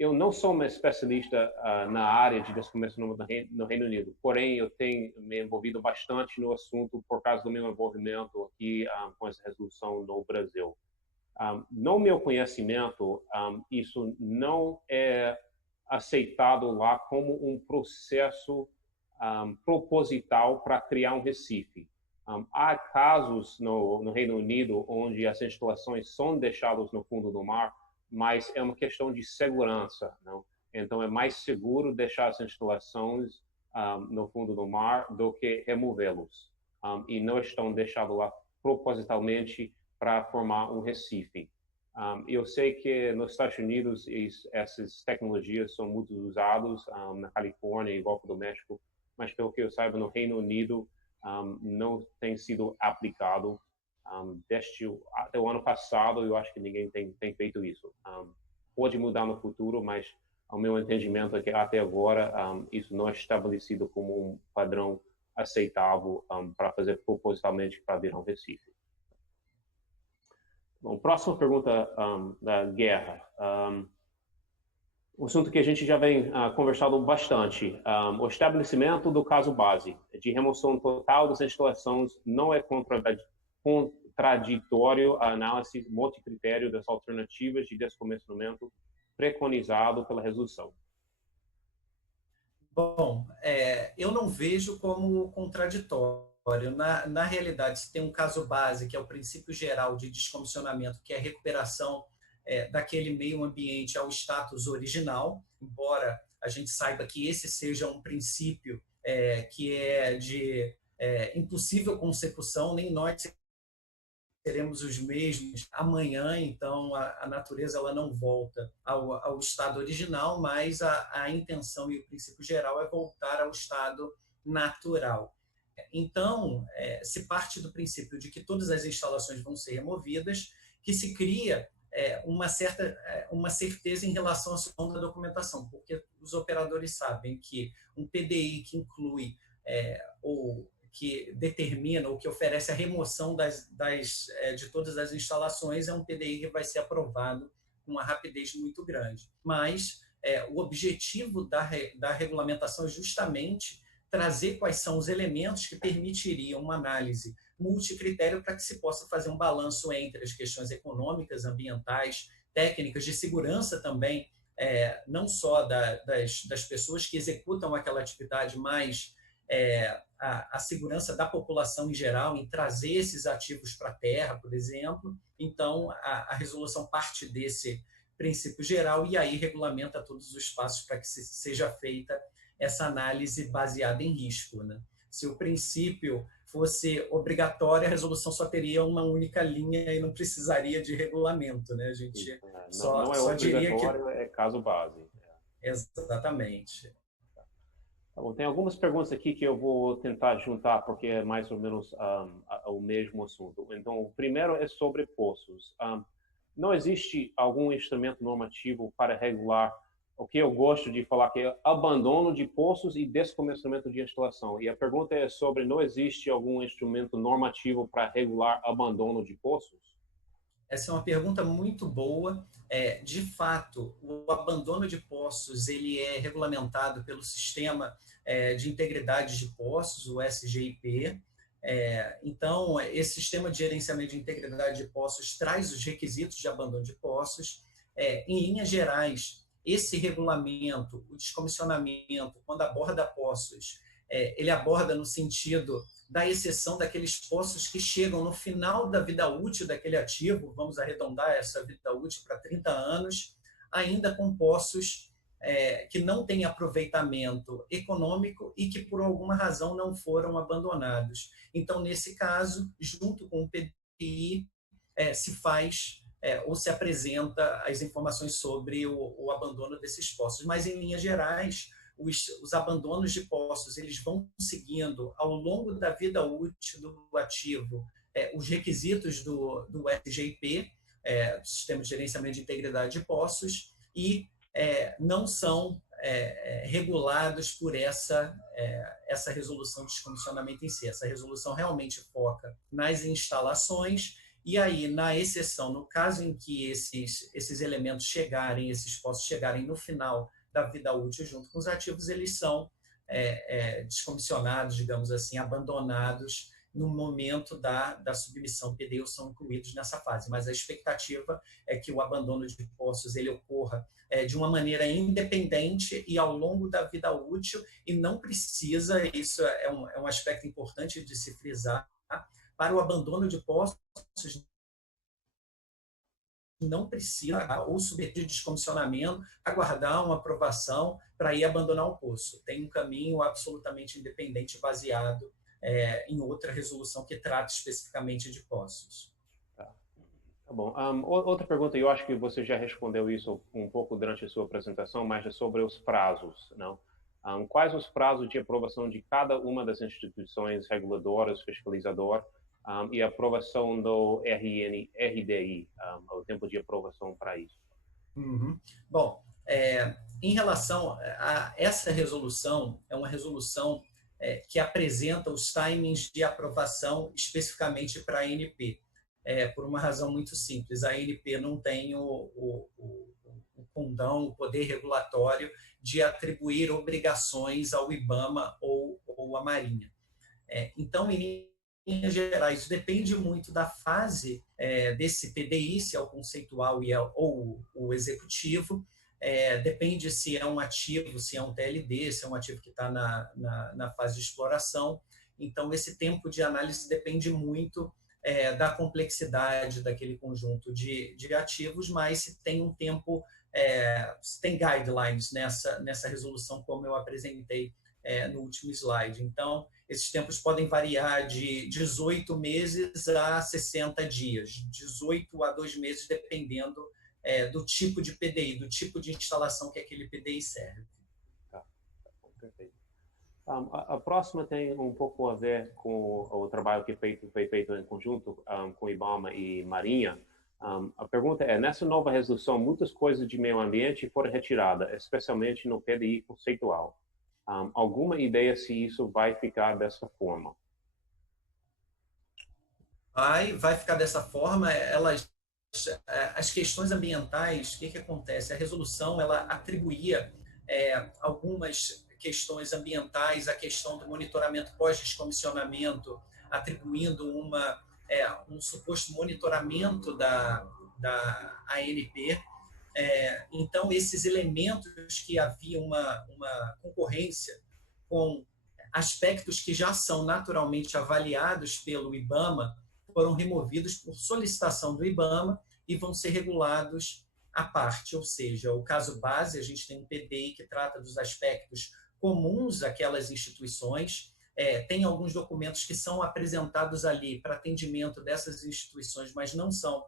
Eu não sou uma especialista na área de descomissionamento no Reino Unido, porém eu tenho me envolvido bastante no assunto por causa do meu envolvimento aqui com essa resolução no Brasil. No meu conhecimento, isso não é aceitado lá como um processo proposital para criar um Recife. Há casos no Reino Unido onde as instalações são deixadas no fundo do mar, mas é uma questão de segurança, não? Então é mais seguro deixar as instalações no fundo do mar do que removê-los. E não estão deixados lá propositalmente para formar um Recife. Eu sei que nos Estados Unidos essas tecnologias são muito usadas na Califórnia e Golfo do México, mas pelo que eu saiba no Reino Unido não tem sido aplicado. Até o ano passado, eu acho que ninguém tem feito isso. Pode mudar no futuro, mas ao meu entendimento é que até agora isso não é estabelecido como um padrão aceitável para fazer propositalmente para virar um Recife. Bom, próxima pergunta da Guerra. Um assunto que a gente já vem conversando bastante. O estabelecimento do caso base de remoção total das instalações não é contraditório à análise multicritério das alternativas de descomissionamento preconizado pela resolução. Bom, eu não vejo como contraditório. Na realidade, se tem um caso base, que é o princípio geral de descomissionamento, que é a recuperação daquele meio ambiente ao status original, embora a gente saiba que esse seja um princípio que é de impossível consecução, nem nós seremos os mesmos amanhã, então a natureza ela não volta ao estado original, mas a intenção e o princípio geral é voltar ao estado natural. Então, se parte do princípio de que todas as instalações vão ser removidas, que se cria uma certeza em relação à situação da documentação, porque os operadores sabem que um PDI que inclui ou que determina ou que oferece a remoção de todas as instalações é um PDI que vai ser aprovado com uma rapidez muito grande. Mas o objetivo da regulamentação é justamente trazer quais são os elementos que permitiriam uma análise multicritério para que se possa fazer um balanço entre as questões econômicas, ambientais, técnicas, de segurança também, não só das pessoas que executam aquela atividade, mas a segurança da população em geral, em trazer esses ativos para a terra, por exemplo. Então, a resolução parte desse princípio geral e aí regulamenta todos os passos para que seja feita essa análise baseada em risco, né? Se o princípio fosse obrigatório, a resolução só teria uma única linha e não precisaria de regulamento, né? A gente não é obrigatório, é caso base. Exatamente. Tá bom, tem algumas perguntas aqui que eu vou tentar juntar, porque é mais ou menos o mesmo assunto. Então, o primeiro é sobre poços. Não existe algum instrumento normativo para regular o que eu gosto de falar, que é abandono de poços e descomissionamento de instalação. E a pergunta é sobre, não existe algum instrumento normativo para regular abandono de poços? Essa é uma pergunta muito boa. De fato, o abandono de poços ele é regulamentado pelo Sistema de Integridade de Poços, o SGIP. Então, esse Sistema de Gerenciamento de Integridade de Poços traz os requisitos de abandono de poços. Em linhas gerais, esse regulamento, o descomissionamento, quando aborda poços, ele aborda no sentido da exceção daqueles poços que chegam no final da vida útil daquele ativo, vamos arredondar essa vida útil para 30 anos, ainda com poços que não têm aproveitamento econômico e que, por alguma razão, não foram abandonados. Então, nesse caso, junto com o PDI, se faz ou se apresenta as informações sobre o abandono desses poços. Mas, em linhas gerais, os abandonos de poços eles vão seguindo, ao longo da vida útil do ativo, os requisitos do SGIP, Sistema de Gerenciamento de Integridade de Poços, e não são regulados por essa resolução de descomissionamento em si. Essa resolução realmente foca nas instalações. E aí, na exceção, no caso em que esses elementos esses poços chegarem no final da vida útil junto com os ativos, eles são descomissionados, digamos assim, abandonados no momento da submissão PDI, ou são incluídos nessa fase. Mas a expectativa é que o abandono de poços ele ocorra de uma maneira independente e ao longo da vida útil, e não precisa, isso é um aspecto importante de se frisar, para o abandono de poços, não precisa ou submeter de descomissionamento, aguardar uma aprovação para ir abandonar o poço. Tem um caminho absolutamente independente baseado em outra resolução que trata especificamente de poços. Tá bom. Outra pergunta, eu acho que você já respondeu isso um pouco durante a sua apresentação, mas é sobre os prazos, não? Quais os prazos de aprovação de cada uma das instituições reguladoras, fiscalizadoras, e a aprovação do RDI, o tempo de aprovação para isso? Uhum. Bom, em relação a essa resolução, é uma resolução que apresenta os timings de aprovação especificamente para a ANP, por uma razão muito simples. A ANP não tem o condão, o poder regulatório de atribuir obrigações ao IBAMA ou à Marinha. Então, em linhas gerais, depende muito da fase desse PDI, se é o conceitual ou o executivo, depende se é um ativo, se é um TLD, se é um ativo que está na fase de exploração. Então, esse tempo de análise depende muito da complexidade daquele conjunto de ativos, mas se tem um tempo, se tem guidelines nessa resolução, como eu apresentei no último slide. Então, esses tempos podem variar de 18 meses a 60 dias, 18 a 2 meses, dependendo do tipo de PDI, do tipo de instalação que aquele PDI serve. Tá bom, perfeito. A próxima tem um pouco a ver com o trabalho que foi feito em conjunto com o IBAMA e Marinha, A pergunta é, nessa nova resolução, muitas coisas de meio ambiente foram retiradas, especialmente no PDI conceitual. Alguma ideia se isso vai ficar dessa forma? Vai ficar dessa forma. As questões ambientais, o que acontece? A resolução ela atribuía algumas questões ambientais, a questão do monitoramento pós-descomissionamento, atribuindo um suposto monitoramento da ANP. Então, esses elementos que havia uma concorrência com aspectos que já são naturalmente avaliados pelo IBAMA foram removidos por solicitação do IBAMA e vão ser regulados à parte, ou seja, o caso base, a gente tem um PDI que trata dos aspectos comuns àquelas instituições, tem alguns documentos que são apresentados ali para atendimento dessas instituições, mas não são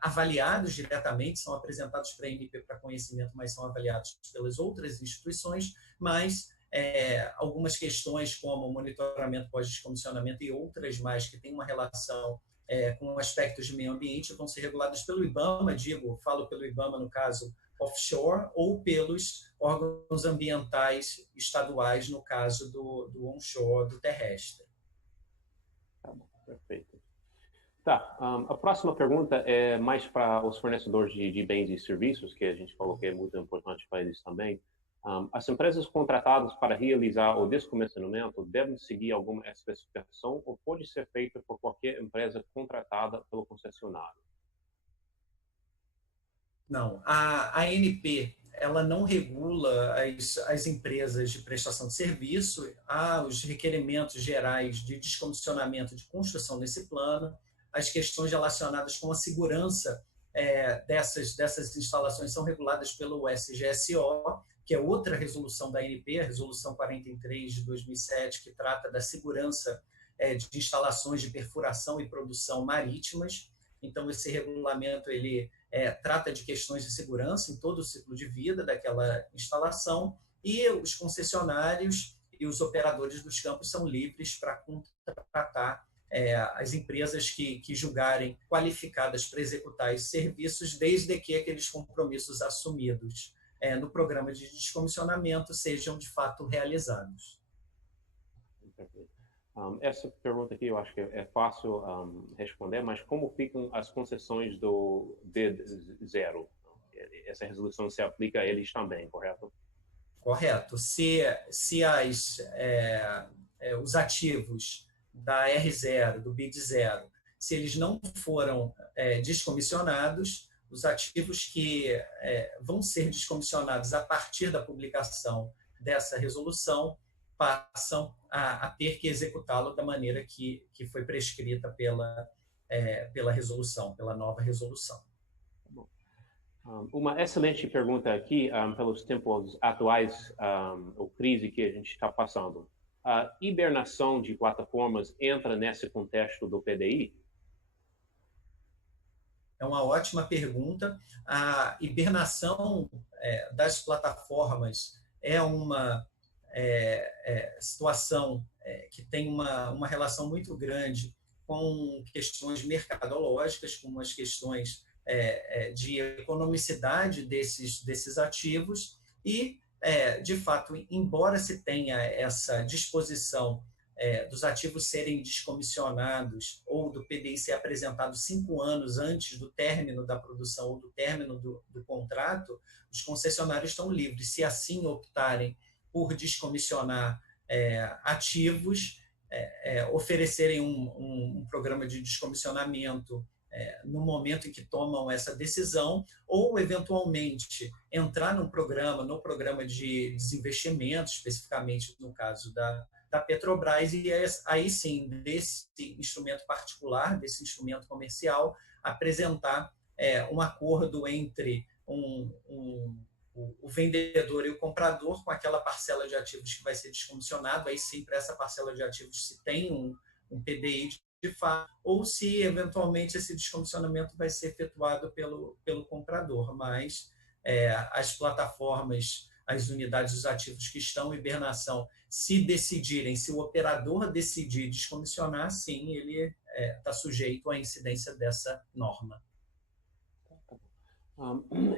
avaliados diretamente, são apresentados para a ANP para conhecimento, mas são avaliados pelas outras instituições, mas algumas questões como monitoramento pós-descomissionamento e outras mais que têm uma relação com aspectos de meio ambiente vão ser reguladas pelo IBAMA, falo pelo IBAMA no caso offshore, ou pelos órgãos ambientais estaduais no caso do onshore, do terrestre. Tá bom, perfeito. Tá, a próxima pergunta é mais para os fornecedores de bens e serviços, que a gente falou que é muito importante para eles também. As empresas contratadas para realizar o descomissionamento devem seguir alguma especificação ou pode ser feita por qualquer empresa contratada pelo concessionário? Não, a ANP ela não regula as empresas de prestação de serviço, há os requerimentos gerais de descomissionamento de construção desse plano, as questões relacionadas com a segurança dessas instalações são reguladas pelo SGSO, que é outra resolução da ANP, a resolução 43 de 2007, que trata da segurança de instalações de perfuração e produção marítimas. Então, esse regulamento ele trata de questões de segurança em todo o ciclo de vida daquela instalação e os concessionários e os operadores dos campos são livres para contratar as empresas que julgarem qualificadas para executar esses serviços, desde que aqueles compromissos assumidos no programa de descomissionamento sejam de fato realizados. Essa pergunta aqui eu acho que é fácil responder, mas como ficam as concessões do D0? Essa resolução se aplica a eles também, correto? Correto. Se os ativos da R0, do BID0, se eles não foram descomissionados, os ativos que vão ser descomissionados a partir da publicação dessa resolução passam a ter que executá-lo da maneira que foi prescrita pela resolução, pela nova resolução. Uma excelente pergunta aqui, pelos tempos atuais, ou crise que a gente está passando. A hibernação de plataformas entra nesse contexto do PDI? É uma ótima pergunta. A hibernação das plataformas é uma situação que tem uma relação muito grande com questões mercadológicas, com as questões de economicidade desses ativos e, de fato, embora se tenha essa disposição dos ativos serem descomissionados ou do PDI ser apresentado 5 anos antes do término da produção ou do término do contrato, os concessionários estão livres, se assim optarem por descomissionar ativos, oferecerem um programa de descomissionamento no momento em que tomam essa decisão, ou, eventualmente, entrar no programa de desinvestimento, especificamente no caso da Petrobras, e aí sim, desse instrumento particular, desse instrumento comercial, apresentar um acordo entre o vendedor e o comprador com aquela parcela de ativos que vai ser descomissionado, aí sim, para essa parcela de ativos se tem um PDI de fato, ou se eventualmente esse descomissionamento vai ser efetuado pelo comprador, mas as plataformas, as unidades dos ativos que estão em hibernação, se o operador decidir descomissionar, sim, ele está sujeito à incidência dessa norma.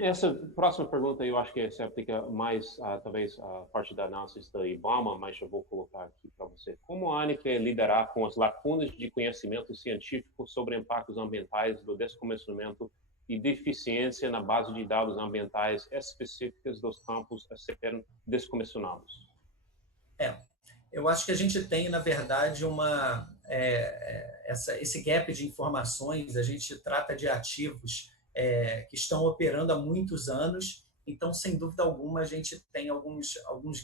Essa próxima pergunta eu acho que se aplica mais, talvez, a parte da análise da IBAMA, mas eu vou colocar aqui para você. Como a ANP lidará com as lacunas de conhecimento científico sobre impactos ambientais do descomissionamento e deficiência na base de dados ambientais específicas dos campos a serem descomissionados? Eu acho que a gente tem, na verdade, esse gap de informações. A gente trata de ativos que estão operando há muitos anos, então, sem dúvida alguma, a gente tem alguns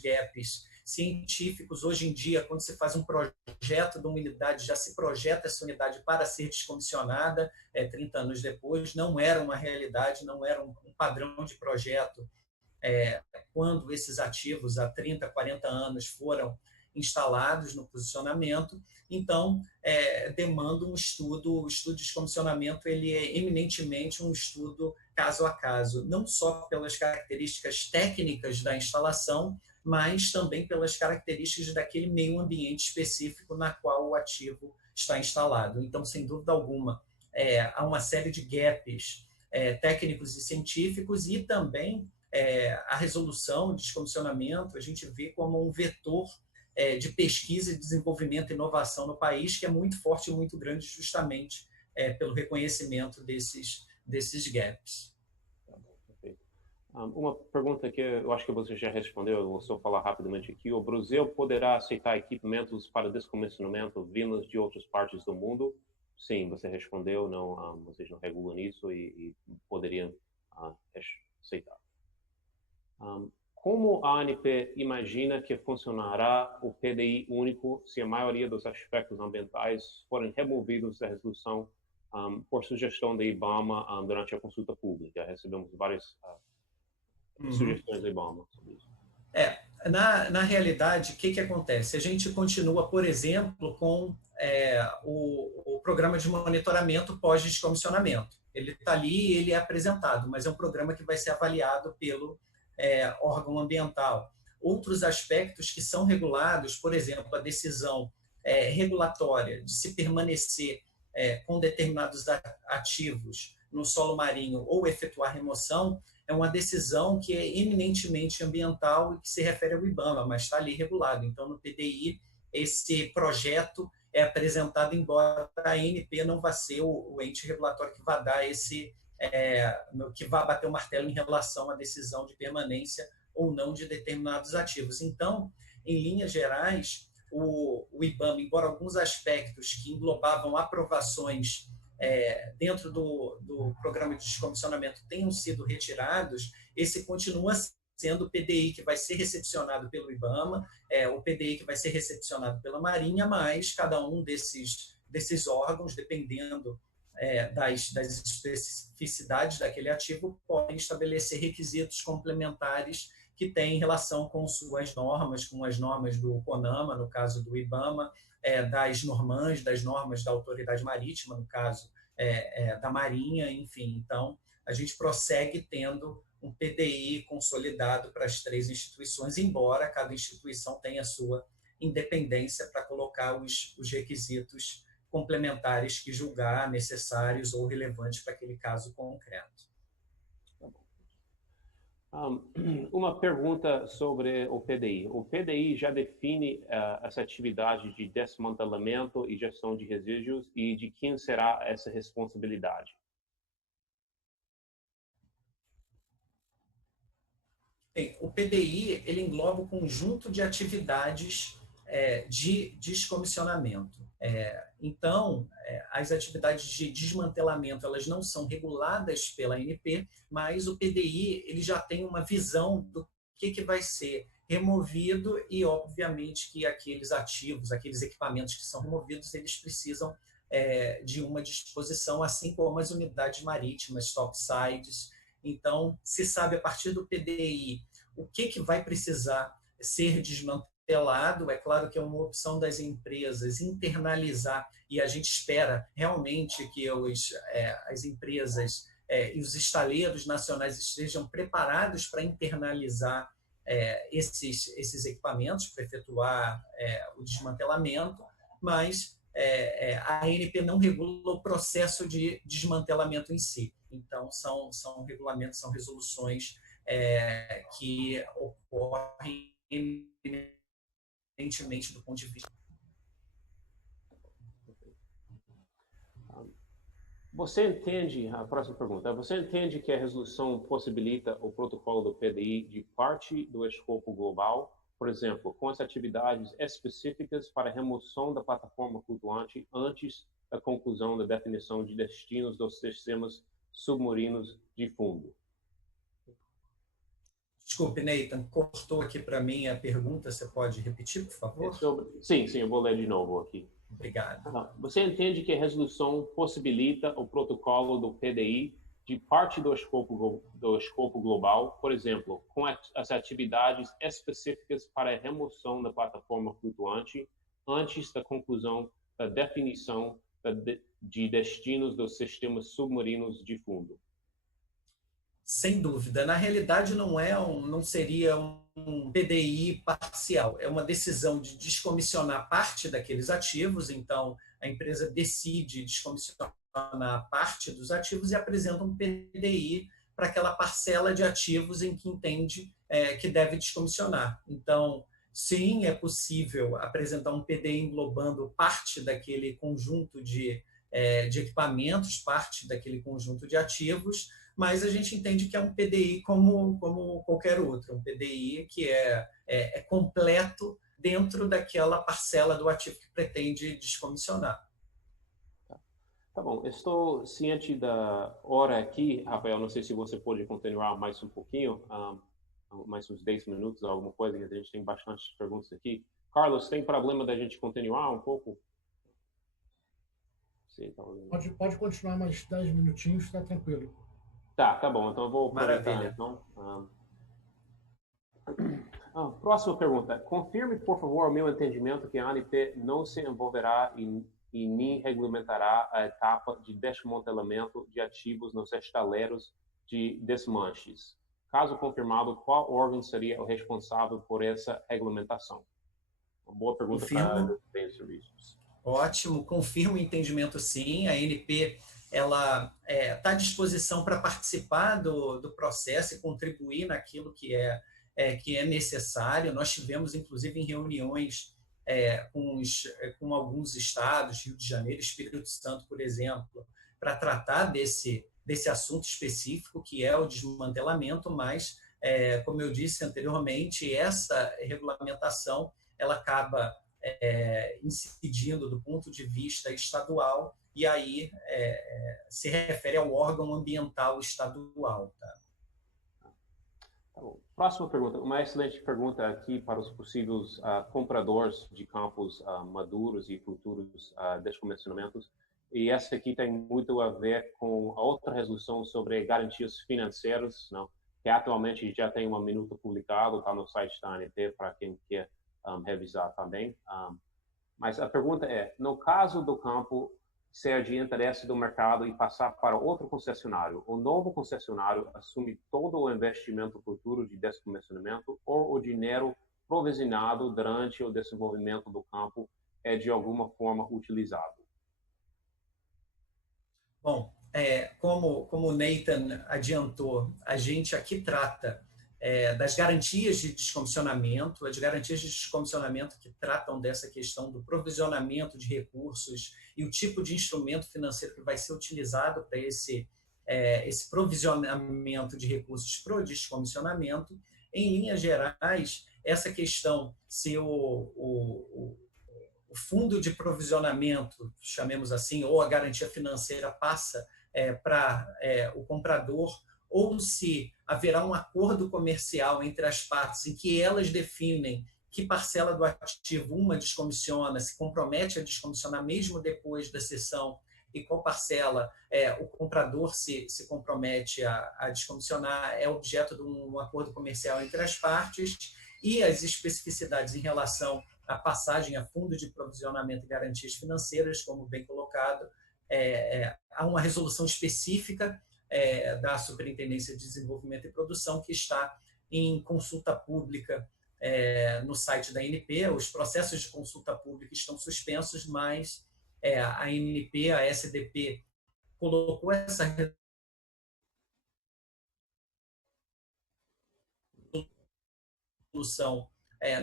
gaps científicos. Hoje em dia, quando se faz um projeto de uma unidade, já se projeta essa unidade para ser descomissionada 30 anos depois. Não era uma realidade, não era um padrão de projeto quando esses ativos, há 30, 40 anos, foram instalados no posicionamento. Então, demanda um estudo. O estudo de descomissionamento ele é eminentemente um estudo caso a caso, não só pelas características técnicas da instalação, mas também pelas características daquele meio ambiente específico na qual o ativo está instalado. Então, sem dúvida alguma, há uma série de gaps técnicos e científicos, e também a resolução de descomissionamento a gente vê como um vetor de pesquisa, desenvolvimento e inovação no país, que é muito forte e muito grande, justamente pelo reconhecimento desses gaps. Perfeito. Uma pergunta que eu acho que você já respondeu, eu vou só falar rapidamente aqui. O Brasil poderá aceitar equipamentos para descomissionamento vindos de outras partes do mundo? Sim, você respondeu, não, vocês não regulam isso e poderiam aceitar. Como a ANP imagina que funcionará o PDI único se a maioria dos aspectos ambientais forem removidos da resolução por sugestão da IBAMA durante a consulta pública? Recebemos várias sugestões da IBAMA sobre isso. Na realidade, o que acontece? A gente continua, por exemplo, com o programa de monitoramento pós-descomissionamento. Ele está ali, ele é apresentado, mas é um programa que vai ser avaliado pelo órgão ambiental. Outros aspectos que são regulados, por exemplo, a decisão regulatória de se permanecer com determinados ativos no solo marinho ou efetuar remoção, é uma decisão que é eminentemente ambiental e que se refere ao IBAMA, mas está ali regulado. Então, no PDI, esse projeto é apresentado, embora a ANP não vá ser o ente regulatório que vai dar que vai bater o martelo em relação à decisão de permanência ou não de determinados ativos. Então, em linhas gerais, o IBAMA, embora alguns aspectos que englobavam aprovações dentro do programa de descomissionamento tenham sido retirados, esse continua sendo o PDI que vai ser recepcionado pelo IBAMA, o PDI que vai ser recepcionado pela Marinha, mas cada um desses órgãos, dependendo das especificidades daquele ativo, podem estabelecer requisitos complementares que têm relação com suas normas, com as normas do CONAMA, no caso do IBAMA, das normas da Autoridade Marítima, no caso da Marinha, enfim. Então, a gente prossegue tendo um PDI consolidado para as 3 instituições, embora cada instituição tenha a sua independência para colocar os requisitos complementares que julgar necessários ou relevantes para aquele caso concreto. Uma pergunta sobre o PDI. O PDI já define essa atividade de desmantelamento e gestão de resíduos, e de quem será essa responsabilidade? O PDI ele engloba um conjunto de atividades de descomissionamento. Então, as atividades de desmantelamento elas não são reguladas pela ANP, mas o PDI ele já tem uma visão do que vai ser removido e, obviamente, que aqueles ativos, aqueles equipamentos que são removidos, eles precisam de uma disposição, assim como as unidades marítimas, topsides. Então, se sabe a partir do PDI o que vai precisar ser desmantelado. É claro que é uma opção das empresas internalizar, e a gente espera realmente que as empresas e os estaleiros nacionais estejam preparados para internalizar esses equipamentos, para efetuar o desmantelamento, mas a ANP não regula o processo de desmantelamento em si. Então, são regulamentos, são resoluções que ocorrem eminentemente do ponto de vista. Você entende, a próxima pergunta, você entende que a resolução possibilita o protocolo do PDI de parte do escopo global, por exemplo, com as atividades específicas para a remoção da plataforma flutuante antes da conclusão da definição de destinos dos sistemas submarinos de fundo? Desculpe, Nathan, cortou aqui para mim a pergunta, você pode repetir, por favor? Sim, eu vou ler de novo aqui. Obrigado. Você entende que a resolução possibilita o protocolo do PDI de parte do escopo global, por exemplo, com as atividades específicas para a remoção da plataforma flutuante antes da conclusão da definição de destinos dos sistemas submarinos de fundo? Sem dúvida. Na realidade, não seria um PDI parcial. É uma decisão de descomissionar parte daqueles ativos. Então, a empresa decide descomissionar parte dos ativos e apresenta um PDI para aquela parcela de ativos em que entende que deve descomissionar. Então, sim, é possível apresentar um PDI englobando parte daquele conjunto de equipamentos, parte daquele conjunto de ativos, mas a gente entende que é um PDI como qualquer outro, um PDI que é completo dentro daquela parcela do ativo que pretende descomissionar. Tá bom, estou ciente da hora aqui, Rafael, não sei se você pode continuar mais um pouquinho, mais uns 10 minutos, alguma coisa, que a gente tem bastante perguntas aqui. Carlos, tem problema da gente continuar um pouco? Sim, pode continuar mais 10 minutinhos, está tranquilo. Tá bom, então eu vou aproveitar. Então. Próxima pergunta. Confirme, por favor, o meu entendimento que a ANP não se envolverá e nem regulamentará a etapa de desmantelamento de ativos nos estaleiros de desmanches. Caso confirmado, qual órgão seria o responsável por essa regulamentação? Uma boa pergunta para os serviços. Ótimo, confirmo o entendimento sim. A ANP ela está à disposição para participar do processo e contribuir naquilo que é necessário. Nós tivemos, inclusive, em reuniões com alguns estados, Rio de Janeiro, Espírito Santo, por exemplo, para tratar desse assunto específico, que é o desmantelamento, mas, como eu disse anteriormente, essa regulamentação ela acaba incidindo do ponto de vista estadual, e aí se refere ao órgão ambiental estadual. Tá? Tá bom. Próxima pergunta. Uma excelente pergunta aqui para os possíveis compradores de campos maduros e futuros descomissionamentos. E essa aqui tem muito a ver com a outra resolução sobre garantias financeiras, não? Que atualmente já tem uma minuta publicada, está no site da ANP para quem quer revisar também. Mas a pergunta é, no caso do campo ser de interesse do mercado e passar para outro concessionário, o novo concessionário assume todo o investimento futuro de descomissionamento ou o dinheiro provisionado durante o desenvolvimento do campo é de alguma forma utilizado? Bom, como o Nathan adiantou, a gente aqui trata das garantias de descomissionamento, as garantias de descomissionamento que tratam dessa questão do provisionamento de recursos e o tipo de instrumento financeiro que vai ser utilizado para esse provisionamento de recursos para o descomissionamento. Em linhas gerais, essa questão, se o fundo de provisionamento, chamemos assim, ou a garantia financeira passa para o comprador, ou se haverá um acordo comercial entre as partes em que elas definem que parcela do ativo uma descomissiona, se compromete a descomissionar mesmo depois da cessão, e qual parcela o comprador se compromete a descomissionar, é objeto de um acordo comercial entre as partes, e as especificidades em relação à passagem a fundo de provisionamento e garantias financeiras, como bem colocado, há uma resolução específica da Superintendência de Desenvolvimento e Produção, que está em consulta pública no site da ANP. Os processos de consulta pública estão suspensos, mas a ANP, a SDP, colocou essa resolução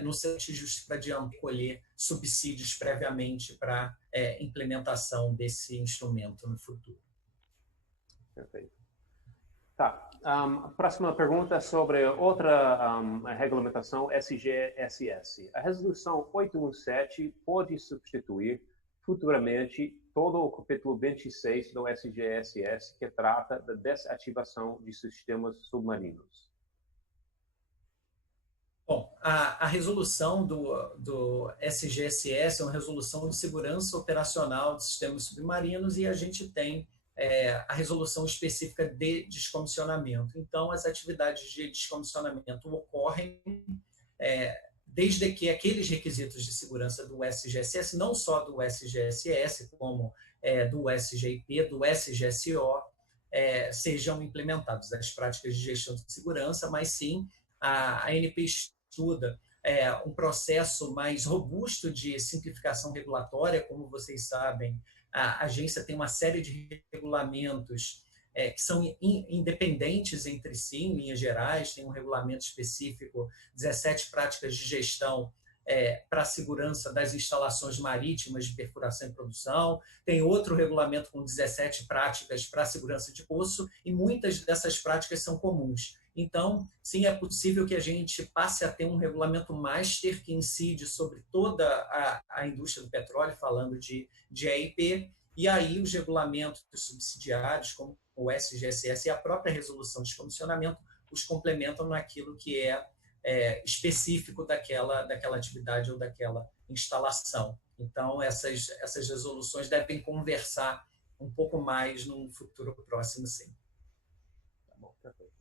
no sentido justo para colher subsídios previamente para implementação desse instrumento no futuro. Perfeito. Tá. A próxima pergunta é sobre outra regulamentação SGSS. A resolução 817 pode substituir futuramente todo o capítulo 26 do SGSS que trata da desativação de sistemas submarinos. Bom, a resolução do SGSS é uma resolução de segurança operacional de sistemas submarinos e a gente tem a resolução específica de descomissionamento. Então, as atividades de descomissionamento ocorrem desde que aqueles requisitos de segurança do SGSS, não só do SGSS, como do SGIP, do SGSO, sejam implementados. As práticas de gestão de segurança, mas sim a ANP estuda um processo mais robusto de simplificação regulatória. Como vocês sabem, a agência tem uma série de regulamentos que são independentes entre si, em linhas gerais. Tem um regulamento específico, 17 práticas de gestão para a segurança das instalações marítimas de perfuração e produção. Tem outro regulamento com 17 práticas para a segurança de poço, e muitas dessas práticas são comuns. Então, sim, é possível que a gente passe a ter um regulamento master que incide sobre toda a indústria do petróleo, falando de EIP, e aí os regulamentos subsidiários, como o SGSS e a própria resolução de descomissionamento, os complementam naquilo que específico daquela atividade ou daquela instalação. Então, essas resoluções devem conversar um pouco mais num futuro próximo, sim. Tá bom, perfeito.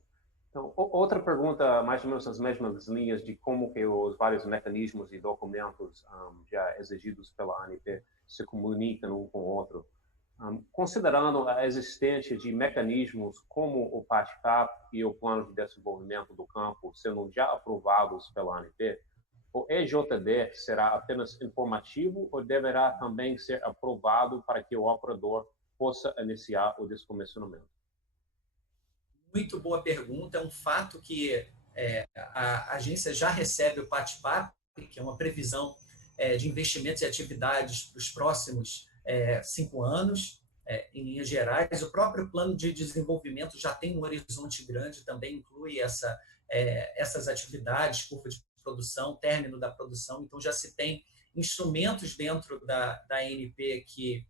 Então, outra pergunta, mais ou menos nas mesmas linhas de como que os vários mecanismos e documentos já exigidos pela ANP se comunicam um com o outro. Considerando a existência de mecanismos como o PATCAP e o Plano de Desenvolvimento do Campo sendo já aprovados pela ANP, o EJD será apenas informativo ou deverá também ser aprovado para que o operador possa iniciar o descomissionamento? Muito boa pergunta. É um fato que a agência já recebe o PATPAP, que é uma previsão de investimentos e atividades para os próximos 5 anos, em linhas gerais. O próprio plano de desenvolvimento já tem um horizonte grande, também inclui essas atividades, curva de produção, término da produção. Então, já se tem instrumentos dentro da ANP que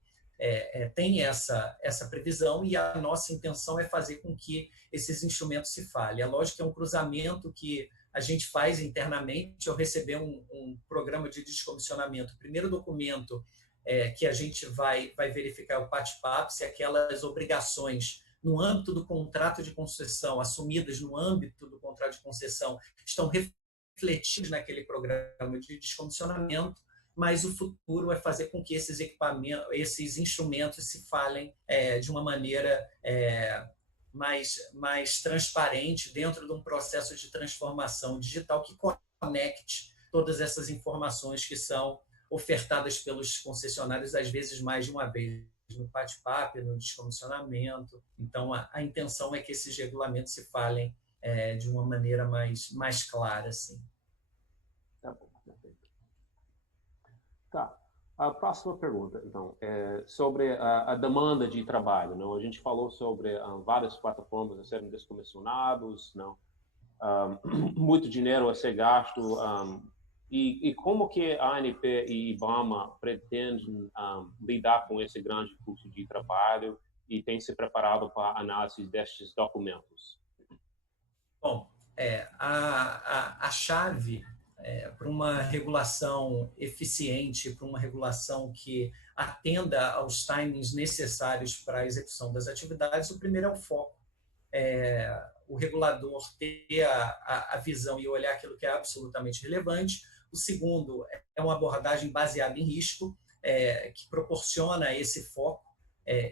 tem essa previsão, e a nossa intenção é fazer com que esses instrumentos se falem. É lógico que é um cruzamento que a gente faz internamente. Eu receber um programa de descomissionamento, o primeiro documento que a gente vai verificar o PATPAP, se aquelas obrigações no âmbito do contrato de concessão, assumidas no âmbito do contrato de concessão, estão refletidas naquele programa de descomissionamento, mas o futuro é fazer com que esses equipamentos, esses instrumentos se falem de uma maneira mais transparente dentro de um processo de transformação digital que conecte todas essas informações que são ofertadas pelos concessionários, às vezes mais de uma vez, no PATPAP, no descomissionamento. Então, a intenção é que esses regulamentos se falem de uma maneira mais clara, assim. Tá bom, perfeito. Tá. A próxima pergunta, então, é sobre a demanda de trabalho. Não? A gente falou sobre várias plataformas a serem descomissionadas, não? Muito dinheiro a ser gasto. E como que a ANP e IBAMA pretendem lidar com esse grande fluxo de trabalho e tem se preparado para a análise destes documentos? Bom, a chave para uma regulação eficiente, para uma regulação que atenda aos timings necessários para a execução das atividades, o primeiro é o foco. O regulador ter a visão e olhar aquilo que é absolutamente relevante. O segundo é uma abordagem baseada em risco, que proporciona esse foco,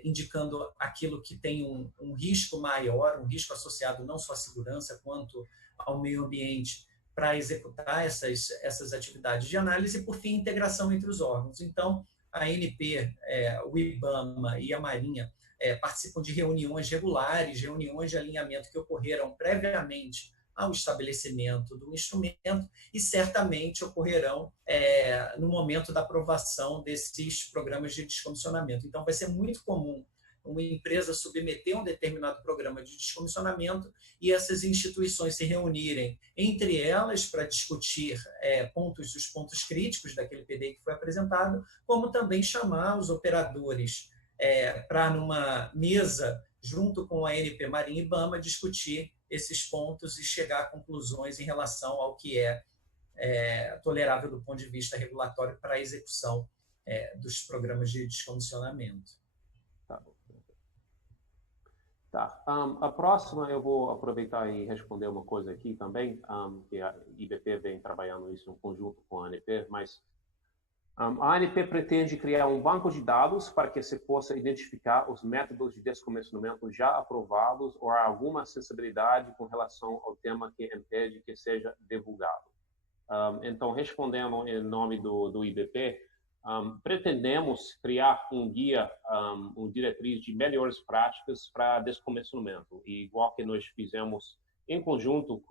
indicando aquilo que tem um risco maior, um risco associado não só à segurança quanto ao meio ambiente, para executar essas atividades de análise. E, por fim, integração entre os órgãos. Então, a ANP, o IBAMA e a Marinha participam de reuniões regulares, reuniões de alinhamento que ocorreram previamente ao estabelecimento do instrumento e certamente ocorrerão no momento da aprovação desses programas de descomissionamento. Então, vai ser muito comum uma empresa submeter um determinado programa de descomissionamento e essas instituições se reunirem entre elas para discutir os pontos críticos daquele PDI que foi apresentado, como também chamar os operadores para, numa mesa, junto com a ANP, Marinha e IBAMA, discutir esses pontos e chegar a conclusões em relação ao que é tolerável do ponto de vista regulatório para a execução dos programas de descomissionamento. Tá. A próxima eu vou aproveitar e responder uma coisa aqui também, que a IBP vem trabalhando isso em conjunto com a ANP, mas a ANP pretende criar um banco de dados para que se possa identificar os métodos de descomissionamento já aprovados ou alguma sensibilidade com relação ao tema que impede que seja divulgado. Então, respondendo em nome do IBP, pretendemos criar um guia, diretriz de melhores práticas para descomissionamento, igual que nós fizemos em conjunto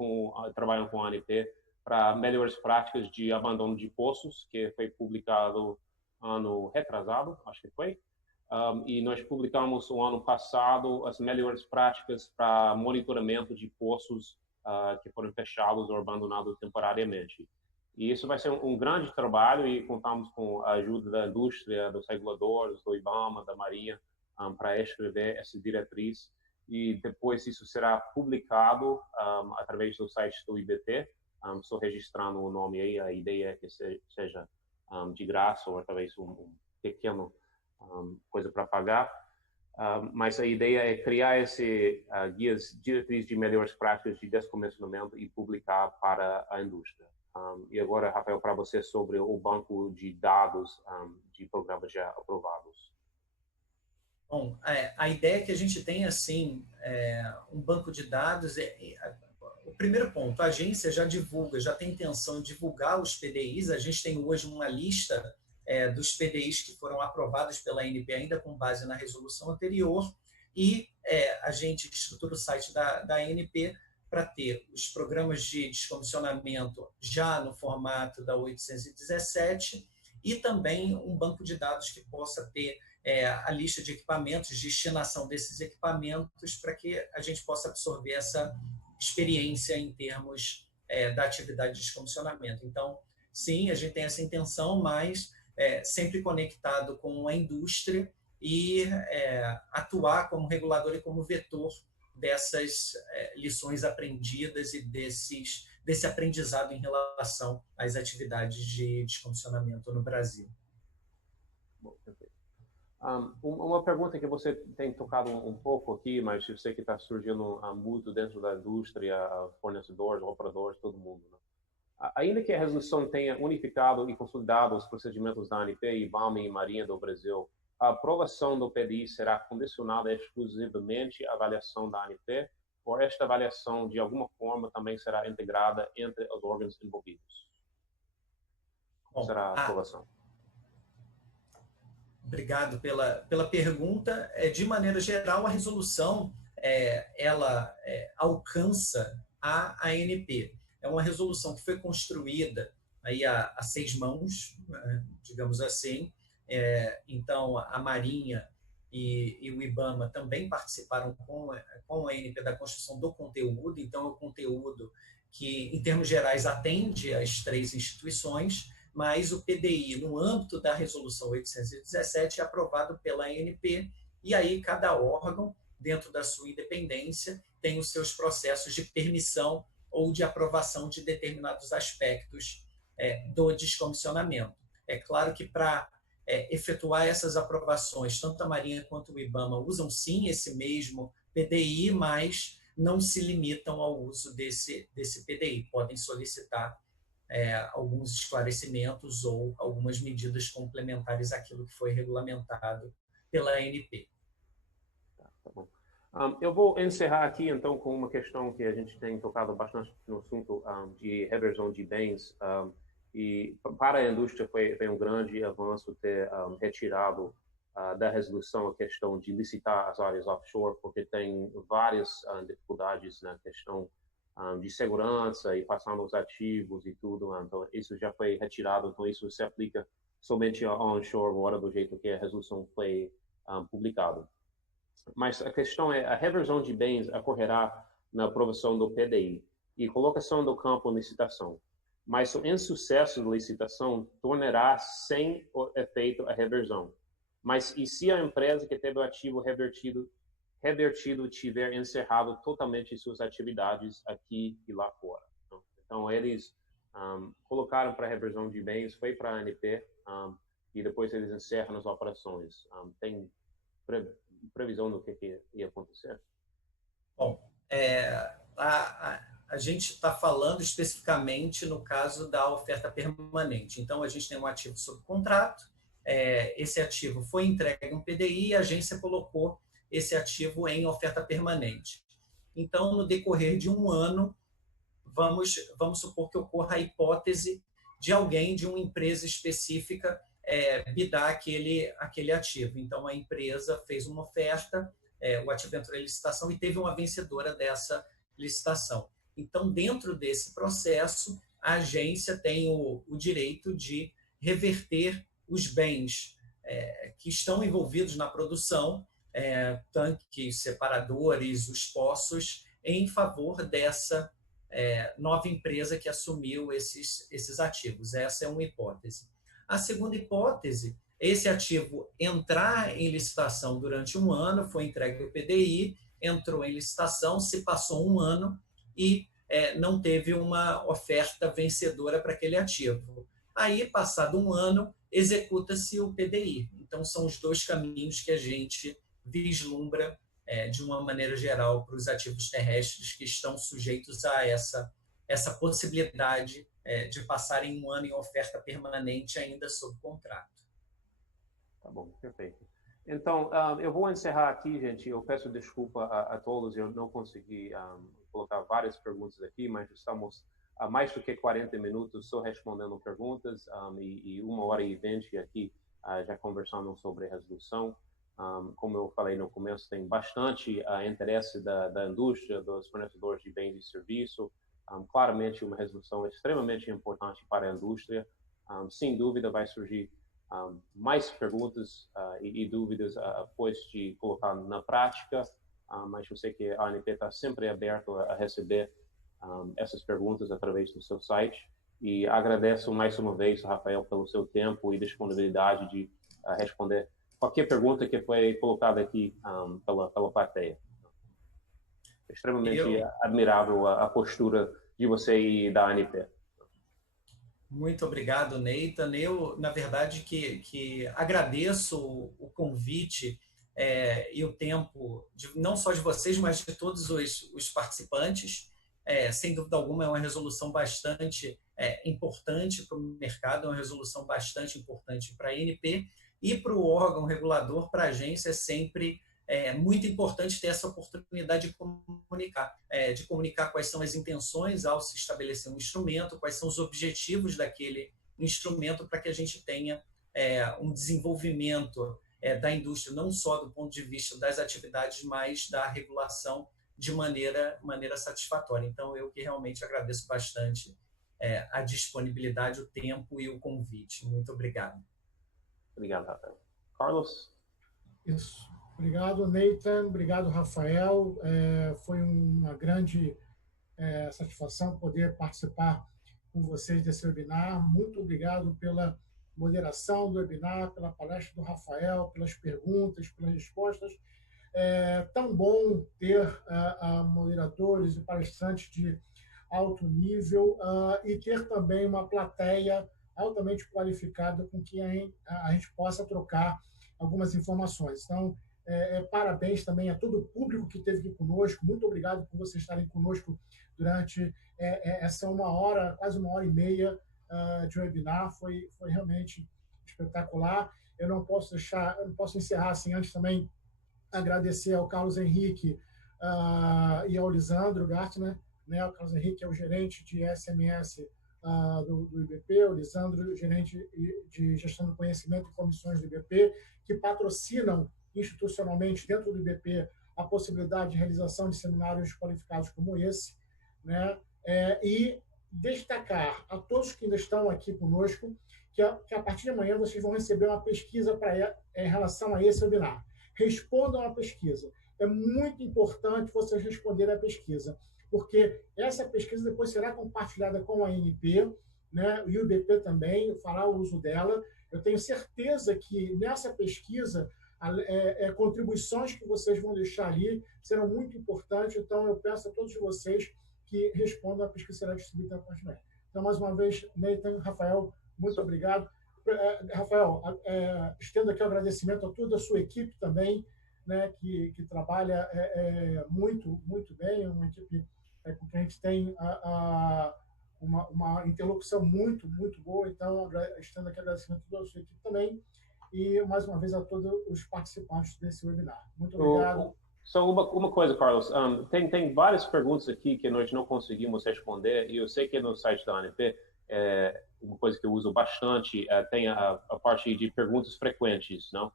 trabalhando com a ANP, para melhores práticas de abandono de poços, que foi publicado ano retrasado, acho que foi, e nós publicamos o ano passado as melhores práticas para monitoramento de poços que foram fechados ou abandonados temporariamente. E isso vai ser um grande trabalho e contamos com a ajuda da indústria, dos reguladores, do IBAMA, da Marinha, para escrever essa diretriz. E depois isso será publicado através do site do IBP. Estou registrando o nome aí, a ideia é que seja de graça ou talvez um pequeno coisa para pagar. Mas a ideia é criar esse guias, diretriz de melhores práticas de descomissionamento e publicar para a indústria. E agora, Rafael, para você sobre o banco de dados de programas já aprovados. Bom, a ideia que a gente tem, assim, um banco de dados, o primeiro ponto, a agência já divulga, já tem intenção de divulgar os PDIs, a gente tem hoje uma lista dos PDIs que foram aprovados pela ANP ainda com base na resolução anterior, e a gente estrutura o site da ANP para ter os programas de descomissionamento já no formato da 817 e também um banco de dados que possa ter a lista de equipamentos, destinação desses equipamentos, para que a gente possa absorver essa experiência em termos da atividade de descomissionamento. Então, sim, a gente tem essa intenção, mas sempre conectado com a indústria e atuar como regulador e como vetor dessas lições aprendidas e desse aprendizado em relação às atividades de descomissionamento no Brasil. Bom, perfeito. Uma pergunta que você tem tocado um pouco aqui, mas eu sei que está surgindo muito dentro da indústria, fornecedores, operadores, todo mundo, né? Ainda que a resolução tenha unificado e consolidado os procedimentos da ANP, IBAMA e Marinha do Brasil, a aprovação do PDI será condicionada exclusivamente à avaliação da ANP, ou esta avaliação, de alguma forma, também será integrada entre os órgãos envolvidos? Qual será a aprovação? Obrigado pela pergunta. De maneira geral, a resolução ela alcança a ANP. É uma resolução que foi construída aí a 6 mãos, digamos assim. Então, a Marinha e o IBAMA também participaram com a ANP da construção do conteúdo. Então, é o conteúdo que, em termos gerais, atende às 3 instituições, mas o PDI, no âmbito da Resolução 817, é aprovado pela ANP, e aí cada órgão, dentro da sua independência, tem os seus processos de permissão ou de aprovação de determinados aspectos do descomissionamento. É claro que para efetuar essas aprovações, tanto a Marinha quanto o IBAMA usam sim esse mesmo PDI, mas não se limitam ao uso desse PDI. Podem solicitar alguns esclarecimentos ou algumas medidas complementares àquilo que foi regulamentado pela ANP. Tá bom. Eu vou encerrar aqui, então, com uma questão que a gente tem tocado bastante no assunto de reversão de bens. E para a indústria foi um grande avanço ter retirado da resolução a questão de licitar as áreas offshore, porque tem várias dificuldades na questão de segurança e passando os ativos e tudo. Então, isso já foi retirado. Então, isso se aplica somente ao onshore agora, do jeito que a resolução foi publicada. Mas a questão é, a reversão de bens ocorrerá na aprovação do PDI e colocação do campo em licitação. Mas o insucesso da licitação tornará sem efeito a reversão. Mas e se a empresa que teve o ativo revertido tiver encerrado totalmente suas atividades aqui e lá fora? Então eles colocaram para reversão de bens, foi para a ANP, e depois eles encerram as operações. Tem previsão do que ia acontecer? Bom, a gente está falando especificamente no caso da oferta permanente. Então, a gente tem um ativo sob contrato, esse ativo foi entregue em um PDI e a agência colocou esse ativo em oferta permanente. Então, no decorrer de um ano, vamos supor que ocorra a hipótese de alguém, de uma empresa específica, bidar aquele ativo. Então, a empresa fez uma oferta, o ativo entrou em licitação e teve uma vencedora dessa licitação. Então, dentro desse processo, a agência tem o direito de reverter os bens que estão envolvidos na produção, tanques, separadores, os poços, em favor dessa nova empresa que assumiu esses ativos. Essa é uma hipótese. A segunda hipótese, esse ativo entrar em licitação durante um ano, foi entregue ao PDI, entrou em licitação, se passou um ano e não teve uma oferta vencedora para aquele ativo. Aí, passado um ano, executa-se o PDI. Então, são os dois caminhos que a gente vislumbra de uma maneira geral para os ativos terrestres que estão sujeitos a essa possibilidade de passarem um ano em oferta permanente ainda sob contrato. Tá bom, perfeito. Então, eu vou encerrar aqui, gente. Eu peço desculpa a todos, eu não consegui colocar várias perguntas aqui, mas estamos há mais do que 40 minutos só respondendo perguntas e 1h20 aqui já conversando sobre a resolução. Como eu falei no começo, tem bastante interesse da indústria, dos fornecedores de bens e serviços. Claramente, uma resolução extremamente importante para a indústria. Sem dúvida, vai surgir mais perguntas e dúvidas após de colocar na prática, mas eu sei que a ANP está sempre aberta a receber essas perguntas através do seu site. E agradeço mais uma vez, Rafael, pelo seu tempo e disponibilidade de responder qualquer pergunta que foi colocada aqui pela plateia. Extremamente admirável a postura de você e da ANP. Muito obrigado, Nathan. Eu, na verdade, que agradeço o convite e o tempo, não só de vocês, mas de todos os participantes. Sem dúvida alguma, é uma resolução bastante importante para o mercado, é uma resolução bastante importante para a ANP e para o órgão regulador, para a agência, é sempre muito importante ter essa oportunidade de comunicar quais são as intenções ao se estabelecer um instrumento, quais são os objetivos daquele instrumento para que a gente tenha um desenvolvimento da indústria, não só do ponto de vista das atividades, mas da regulação de maneira satisfatória. Então, eu que realmente agradeço bastante a disponibilidade, o tempo e o convite. Muito obrigado. Obrigado, Rafael. Carlos? Isso. Obrigado, Nathan. Obrigado, Rafael. Foi uma grande satisfação poder participar com vocês desse webinar. Muito obrigado pela moderação do webinar, pela palestra do Rafael, pelas perguntas, pelas respostas. É tão bom ter moderadores e palestrantes de alto nível e ter também uma plateia altamente qualificada com quem a gente possa trocar algumas informações. Então, parabéns também a todo o público que esteve aqui conosco. Muito obrigado por vocês estarem conosco durante essa quase 1h30 de webinar. Foi realmente espetacular. Eu não posso encerrar assim antes também agradecer ao Carlos Henrique e ao Lisandro Gartner, né? O Carlos Henrique é o gerente de SMS do IBP, o Lisandro, gerente de gestão do conhecimento e comissões do IBP, que patrocinam institucionalmente dentro do IBP a possibilidade de realização de seminários qualificados como esse. né? E destacar a todos que ainda estão aqui conosco que a partir de amanhã vocês vão receber uma pesquisa em relação a esse webinar. Respondam a pesquisa. É muito importante vocês responderem a pesquisa, porque essa pesquisa depois será compartilhada com a ANP, né? E o IBP também fará o uso dela. Eu tenho certeza que nessa pesquisa contribuições que vocês vão deixar ali serão muito importantes. Então, eu peço a todos vocês que respondam, a pesquisa será distribuída na página. Então, mais uma vez, Nathan, Rafael, muito obrigado. Rafael, estendo aqui o agradecimento a toda a sua equipe também, né, que trabalha muito, muito bem, uma equipe com que a gente tem uma interlocução muito, muito boa. Então, estendo aqui o agradecimento a toda a sua equipe também e, mais uma vez, a todos os participantes desse webinar. Muito obrigado. Só uma coisa, Carlos. Tem várias perguntas aqui que nós não conseguimos responder, e eu sei que no site da ANP, uma coisa que eu uso bastante, tem a parte de perguntas frequentes, não?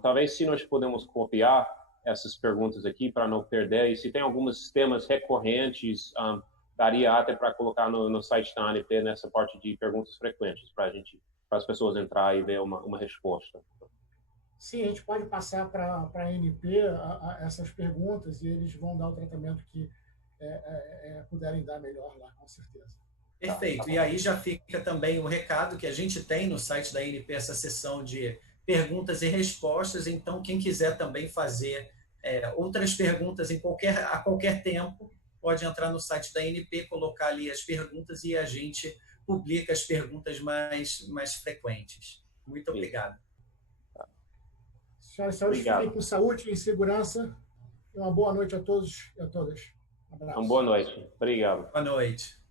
Talvez se nós podemos copiar essas perguntas aqui para não perder, e se tem alguns temas recorrentes, daria até para colocar no site da ANP nessa parte de perguntas frequentes, para as pessoas entrar e ver uma resposta. Sim, a gente pode passar para a ANP essas perguntas e eles vão dar o tratamento que puderem dar melhor lá, com certeza. Perfeito. E aí já fica também o recado que a gente tem no site da ANP essa sessão de perguntas e respostas. Então, quem quiser também fazer outras perguntas a qualquer tempo, pode entrar no site da ANP, colocar ali as perguntas e a gente publica as perguntas mais frequentes. Muito obrigado. Senhoras e senhores, fiquem com saúde e segurança. Uma boa noite a todos e a todas. Um abraço. Uma boa noite. Obrigado. Boa noite.